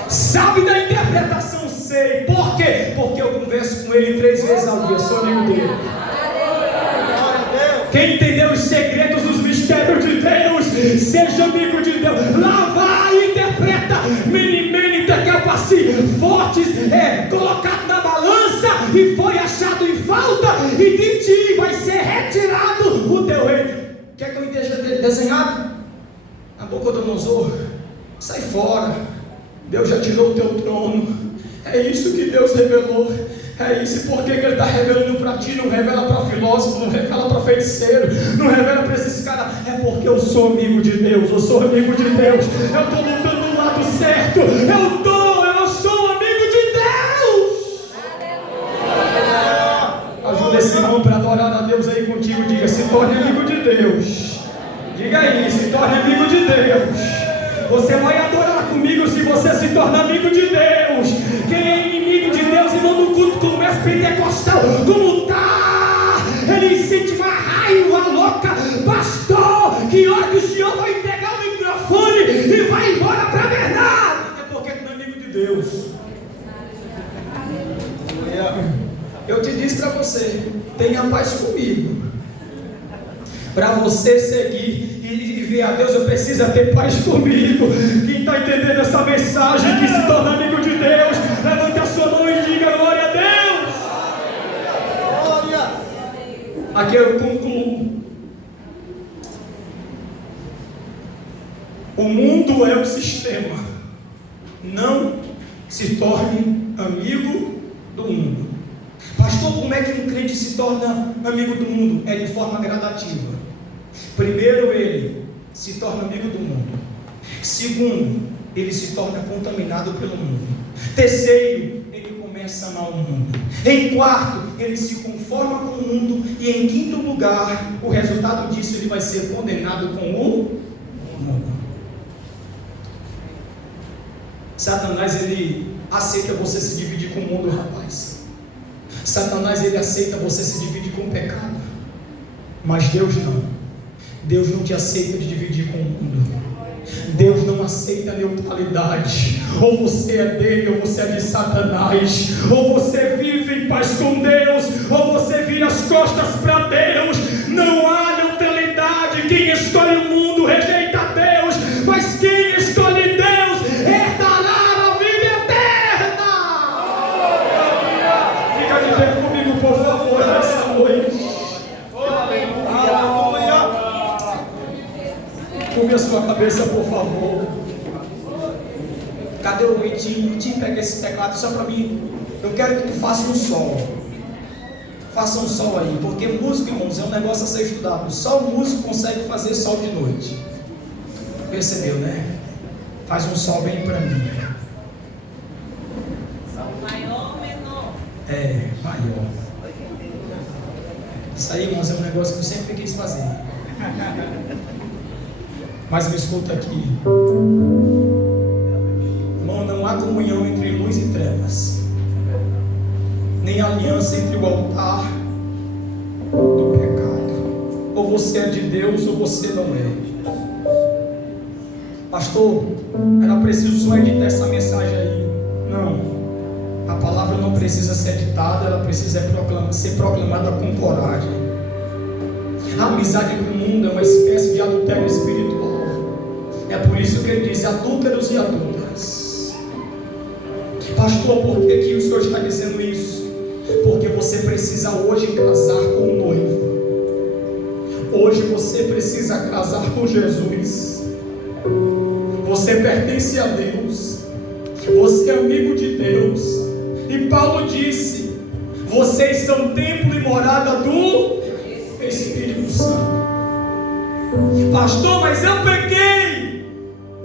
Sabe da interpretação? Sei. Por quê? Porque eu converso com ele 3 vezes ao dia. Sou amigo dele. Quem entendeu os segredos, os mistérios de Deus, seja amigo de Deus. meni, tekelpassi, fortes, colocado na balança e foi achado em falta, e de ti vai ser retirado o teu reino. Quer que eu deixe desenhado? Nabucodonosor, sai fora, Deus já tirou o teu trono. É isso que Deus revelou. É isso. Por que Ele está revelando para ti? Não revela para filósofo, não revela para feiticeiro, não revela para esses caras. É porque eu sou amigo de Deus. Eu sou amigo de Deus. Eu estou lutando do lado certo. Eu sou amigo de Deus. Ajuda esse irmão para adorar a Deus aí contigo. Diga: se torne amigo de Deus. Diga aí: se torne amigo de Deus. Você vai adorar comigo se você se torna amigo de Deus. Quem é inimigo de Deus, irmão, no culto começa pentecostal, como tá? Ele sente uma raiva louca. Pastor, que hora que o senhor vai pegar o microfone e vai embora para a verdade? É porque tu não é amigo de Deus. Eu te disse para você: tenha paz comigo. Para você seguir e ver a Deus, eu preciso ter paz comigo. Quem está entendendo essa mensagem, que se torna amigo de Deus, levante a sua mão e diga: glória a Deus. Glória. Aqui eu concluo. O mundo é o sistema. Não se torne amigo do mundo. Pastor, como é que um crente se torna amigo do mundo? É de forma gradativa. Primeiro, ele se torna amigo do mundo. Segundo, ele se torna contaminado pelo mundo. Terceiro, ele começa a amar o mundo. Em quarto, ele se conforma com o mundo. E em quinto lugar, o resultado disso, ele vai ser condenado com o mundo. Satanás, ele aceita você se dividir com o mundo, rapaz. Satanás, ele aceita você se dividir com o pecado. Mas Deus não. Deus não te aceita de dividir com o mundo. Deus não aceita neutralidade. Ou você é dele ou você é de Satanás. Ou você vive em paz com Deus, ou você vira as costas para Deus. Não há neutralidade. Quem escolhe o mundo rejeita Deus, mas quem escolhe Deus herdará a vida eterna. Fica de pé comigo, por favor, nessa noite. Curve a sua cabeça, por favor. Cadê o Vitinho? Vitinho, pega esse teclado só para mim. Eu quero que tu faça um sol. Faça um sol aí, porque música, irmãos, é um negócio a ser estudado. Só o músico consegue fazer sol de noite. Percebeu, né? Faz um sol bem para mim. Maior ou menor? É, maior. Isso aí, irmãos, é um negócio que eu sempre quis fazer. Mas me escuta aqui. Irmão, não há comunhão entre luz e trevas, nem aliança entre o altar do pecado. Ou você é de Deus ou você não é. Pastor, era preciso só editar essa mensagem aí. Não. A palavra não precisa ser editada, ela precisa ser proclamada com coragem. A amizade com o mundo é uma espécie de adultério espiritual. É por isso que ele diz: adúlteros e adúlteras. Pastor, por que o Senhor está dizendo isso? Porque você precisa hoje casar com o noivo. Hoje você precisa casar com Jesus. Você pertence a Deus. Você é amigo de Deus. E Paulo disse: vocês são templo e morada do Espírito Santo. Pastor, mas eu pequei.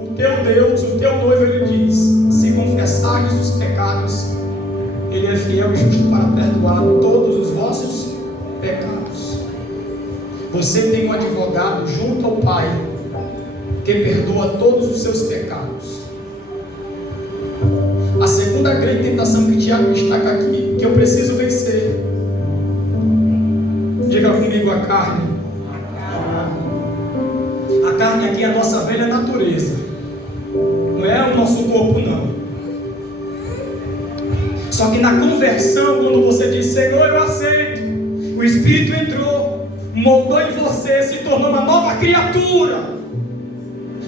O teu Deus, o teu noivo, ele diz: se confessares os pecados, ele é fiel e justo para perdoar todos os vossos pecados. Você tem um advogado junto ao Pai que perdoa todos os seus pecados. A segunda grande tentação que Tiago destaca aqui, que eu preciso vencer. Diga comigo: a carne. A carne aqui é a nossa velha natureza. Não é o nosso corpo, não. Só que na conversão, quando você diz: Senhor, eu aceito, o Espírito entrou, moldou em você, se tornou uma nova criatura.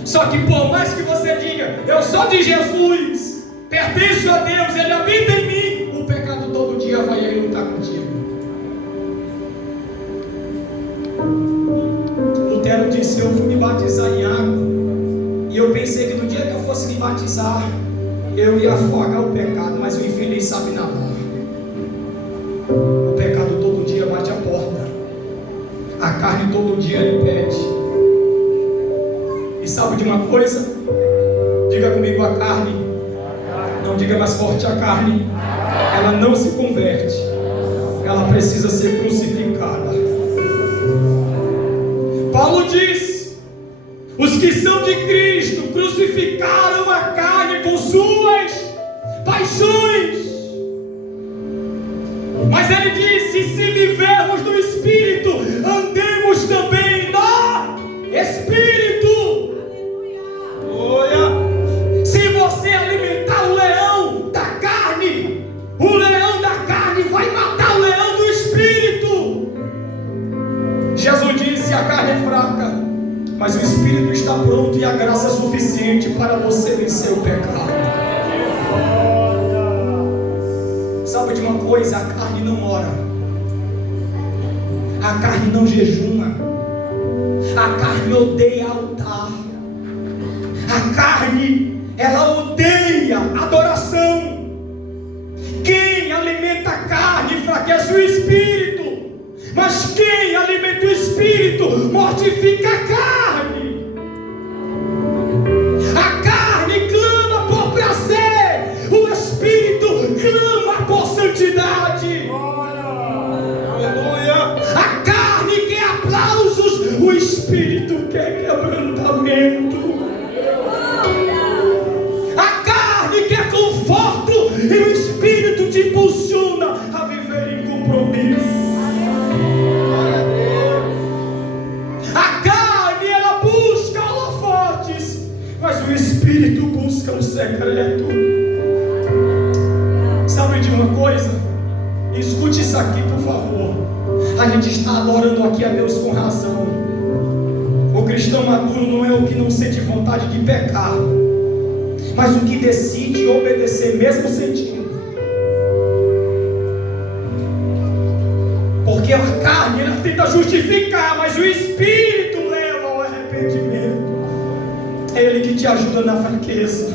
Só que por mais que você diga: eu sou sou de Jesus, pertenço a Deus, Ele habita em mim, o pecado todo dia vai aí lutar contigo. Lutero disse: eu fui me batizar em água, e eu pensei que no dia que eu fosse me batizar, eu ia afogar o pecado, mas o infeliz sabe nadar. O pecado todo dia bate a porta, a carne todo dia lhe pede. E sabe de uma coisa? Diga comigo: a carne, não diga mais forte, a carne, ela não se converte, ela precisa ser crucificada. Paulo diz: os que são de Cristo crucificaram a carne com suas paixões. Mas ele disse: se vivermos no Espírito, andemos também no Espírito. Aleluia. Se você alimentar o leão da carne, o leão da carne vai matar o leão do Espírito. Jesus disse: a carne é fraca, mas o Espírito está pronto e a graça é suficiente para você vencer o pecado. Sabe de uma coisa? A carne não ora, a carne não jejuma, a carne odeia altar, a carne, ela odeia adoração. Quem alimenta a carne enfraquece o Espírito, mas quem alimenta o Espírito mortifica a carne. A carne clama por prazer, o Espírito clama por santidade. Aleluia. A carne quer aplausos, o Espírito quer quebrantamento. A carne quer conforto e o Espírito te impulsiona a viver em compromisso. A carne, ela busca holofotes, mas o Espírito busca o secreto. Sabe de uma coisa? Escute isso aqui, por favor. A gente está adorando aqui a Deus com razão. O cristão maduro não é o que não sente vontade de pecar, mas o que decide obedecer mesmo sentindo. Porque a carne, ela tenta justificar, mas o Espírito leva ao arrependimento. É Ele que te ajuda na fraqueza,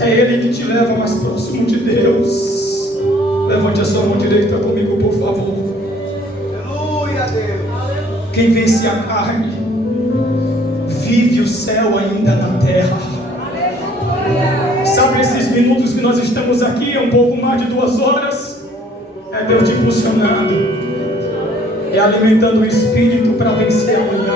é Ele que te leva mais próximo de Deus. Levante a sua mão direita comigo, por favor. Aleluia, Deus. Quem vence a carne vive o céu ainda na terra. Sabe, esses minutos que nós estamos aqui, é um pouco mais de 2 horas, é Deus te impulsionando, é alimentando o Espírito para vencer amanhã.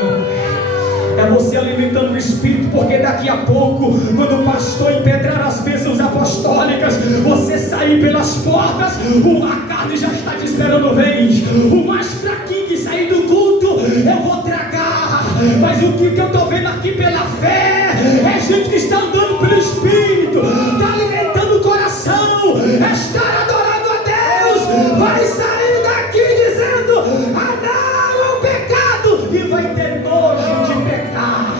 É você alimentando o Espírito, porque daqui a pouco, quando o pastor empedrar as bênçãos apostólicas, você sair pelas portas, a carne já está te esperando. Vem, o mais fraquinho que sair do culto, eu vou tragar. Mas o que eu estou vendo aqui pela fé é gente que está andando pelo Espírito, está alimentando o coração, está adorando a Deus, vai sair daqui dizendo: ah, não, é o pecado, e vai ter nojo de pecar.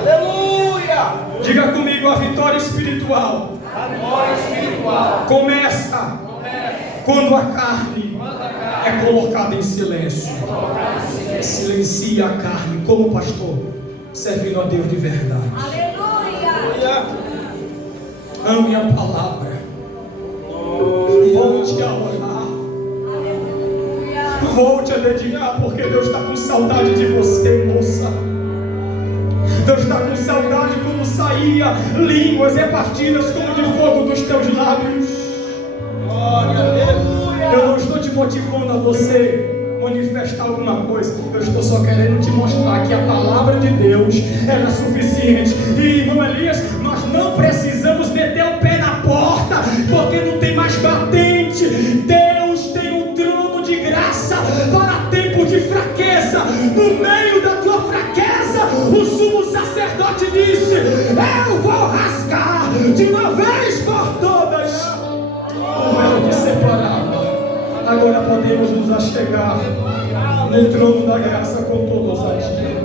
Aleluia! Diga comigo: a vitória espiritual, começa quando a carne é colocada em silêncio. Silencia a carne, como pastor, servindo a Deus de verdade. Aleluia. Ame a palavra, volte a orar, volte a dedicar, porque Deus está com saudade de você, moça. Deus está com saudade quando saía línguas repartidas como de fogo dos teus lábios. Glória a Deus. Eu não estou te motivando a você manifestar alguma coisa, eu estou só querendo te mostrar que a palavra de Deus é suficiente. E irmão Elias, nós não precisamos meter o pé na porta, porque não tem mais batente. Deus tem um trono de graça para tempo de fraqueza. No meio da tua fraqueza, o sumo sacerdote disse: eu vou rasgar de uma vez por todas o véu que separava. Agora podemos nos achegar no trono da graça com toda ousadia.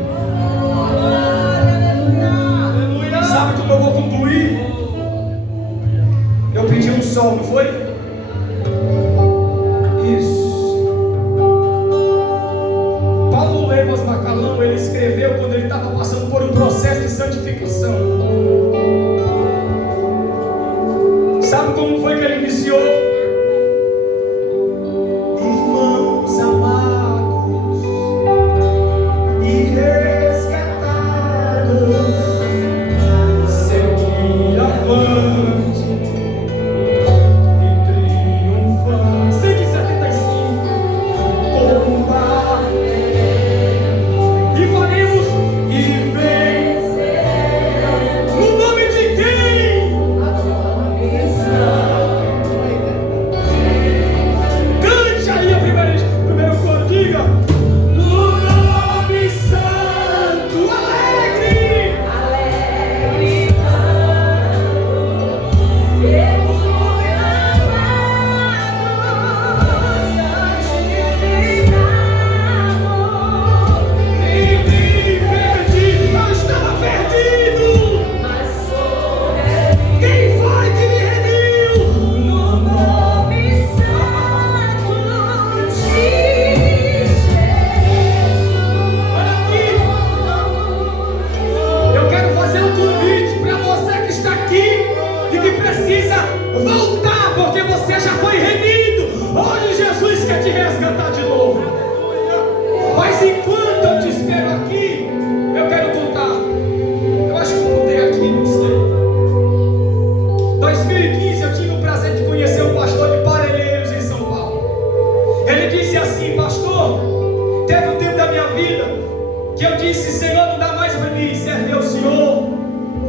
que eu disse: Senhor, não dá mais para mim servir ao Senhor,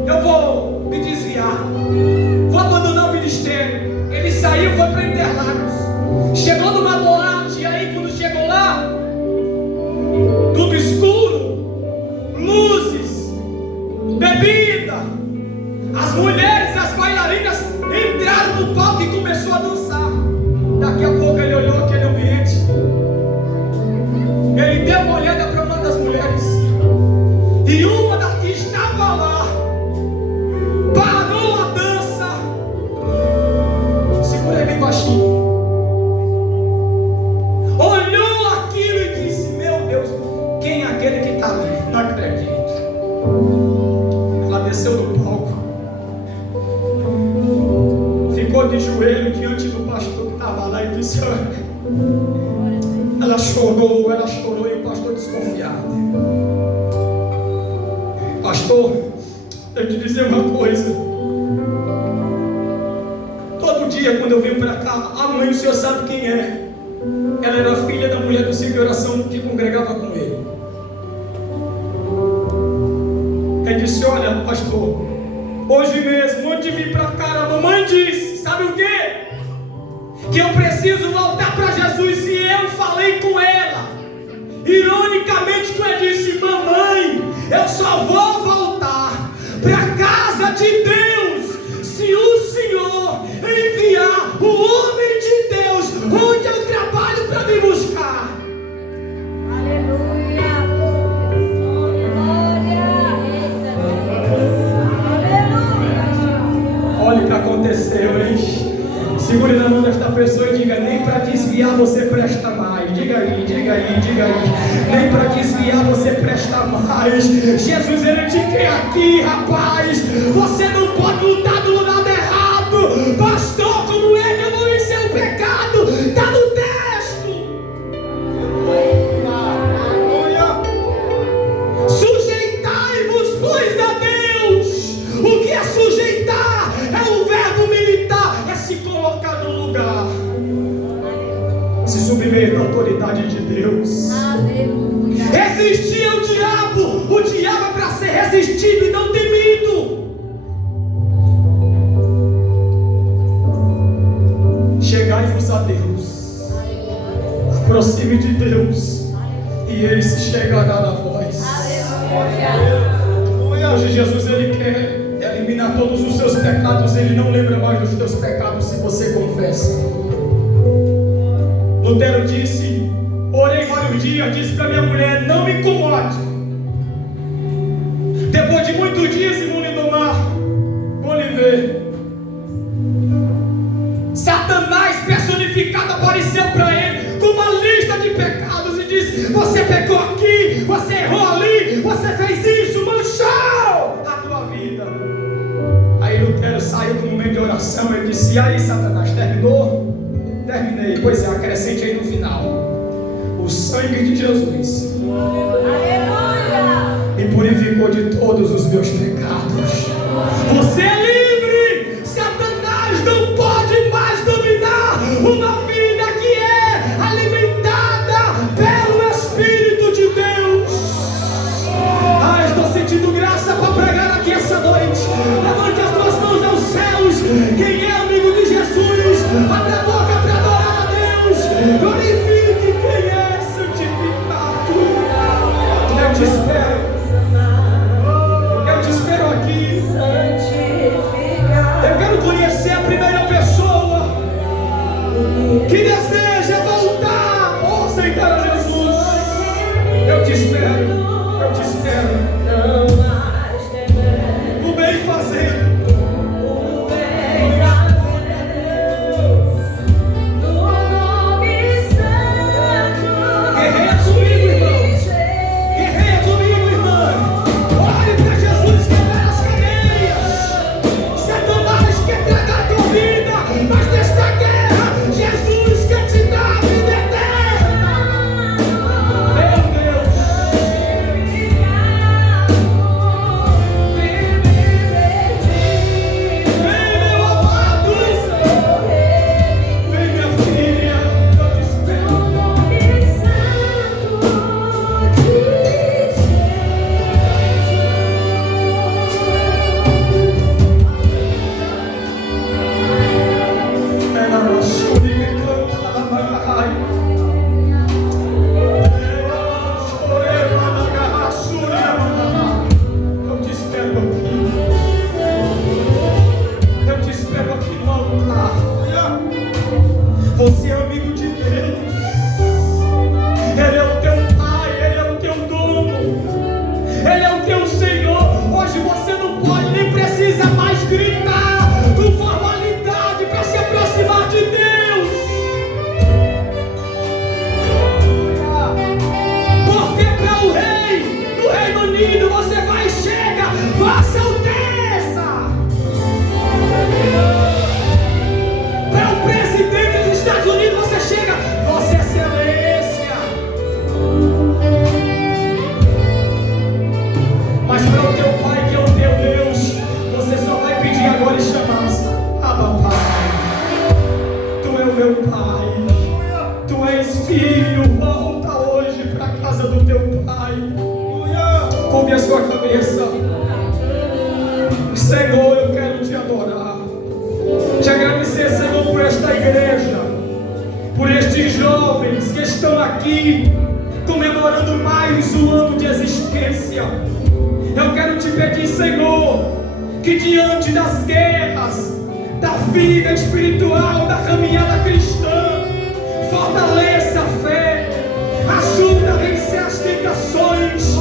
eu vou me desviar, vou abandonar o ministério. Ele saiu, foi para Interlagos, chegou numa boate, e aí quando chegou lá, tudo escuro, luzes, bebida, as mulheres, as bailarinas entraram no palco e começou a dançar. Daqui a pouco ele olhou aquele ambiente, ele deu uma olhada para uma das mulheres, e uma das que estava lá parou a dança. Segurei bem baixinho, olhou aquilo e disse: meu Deus, quem é aquele que está ali? Não acredito. Ela desceu do palco, ficou de joelho diante do pastor que estava lá e disse: ela chorou e o pastor desconfiado. Pastor, eu te dizer uma coisa, todo dia quando eu venho para cá, a mãe, o senhor sabe quem é? Ela era filha da mulher do Círculo de Oração que congregava com ele. Ele disse: olha, pastor, hoje mesmo, antes de vir para cá, a mamãe disse, sabe o quê? Que eu preciso voltar para Jesus, e eu falei com ela. Ironicamente, ela disse: mamãe, eu só vou voltar para a casa de Deus se o Senhor enviar o homem de Deus onde eu trabalho para me buscar. Aleluia. Olha o que aconteceu, hein? Segure na mão desta pessoa e diga: nem para desviar você presta mais. Diga aí, diga aí, diga aí. Nem para desviar você presta mais. Jesus, ele te quer aqui, rapaz. Você não pode lutar do lado errado. Pastor, como é que eu vou vencer o pecado? Está no texto. Sujeitai-vos, pois, a Deus. O que é sujeitar? É o verbo militar, é se colocar no lugar, se submeter à autoridade de Deus. Aleluia. Resistir ao diabo. O diabo é para ser resistido e não temido. Chegai-vos a Deus, aproxime de Deus, e ele se chegará na voz. Hoje Jesus, ele quer eliminar todos os seus pecados. Ele não lembra mais dos teus pecados se você confessa. Lutero disse: orei vários dias, disse para minha mulher: não me incomode. Depois de muitos dias, irmão Lindomar, vou lhe ver. Satanás personificado apareceu para ele com uma lista de pecados e disse: você pecou aqui, você errou ali, você fez isso, manchou a tua vida. Aí Lutero saiu do momento de oração e disse: e aí, Satanás, terminou? Terminei. Pois é, acrescente aí no final: o sangue de Jesus me purificou de todos os meus pecados. Você é livre. Satanás não pode mais dominar uma vida que é alimentada pelo Espírito de Deus. Ah, estou sentindo graça para pregar aqui essa noite. Levante as tuas mãos aos céus. Quem é amigo de Jesus, abre a boca para adorar a Deus. Glorifique quem é santificado. Eu te espero. Eu te espero aqui. Eu quero conhecer a primeira pessoa que deseja voltar ou aceitar a Jesus. Eu te espero. Eu te espero. O bem fazer. Mas nesta guerra, Jesus quer te dar a vida eterna. Meu Deus. Mas para o teu Pai, que é o teu Deus, você só vai pedir agora e chamar: Abba, Pai. Tu é o meu Pai. Tu és filho. Volta hoje para a casa do teu Pai. Curve a sua cabeça. Senhor, eu quero te adorar. Te agradecer, Senhor, por esta igreja, por estes jovens que estão aqui comemorando mais um ano de existência. Eu quero te pedir, Senhor, que diante das guerras, da vida espiritual, da caminhada cristã, fortaleça a fé, ajuda a vencer as tentações,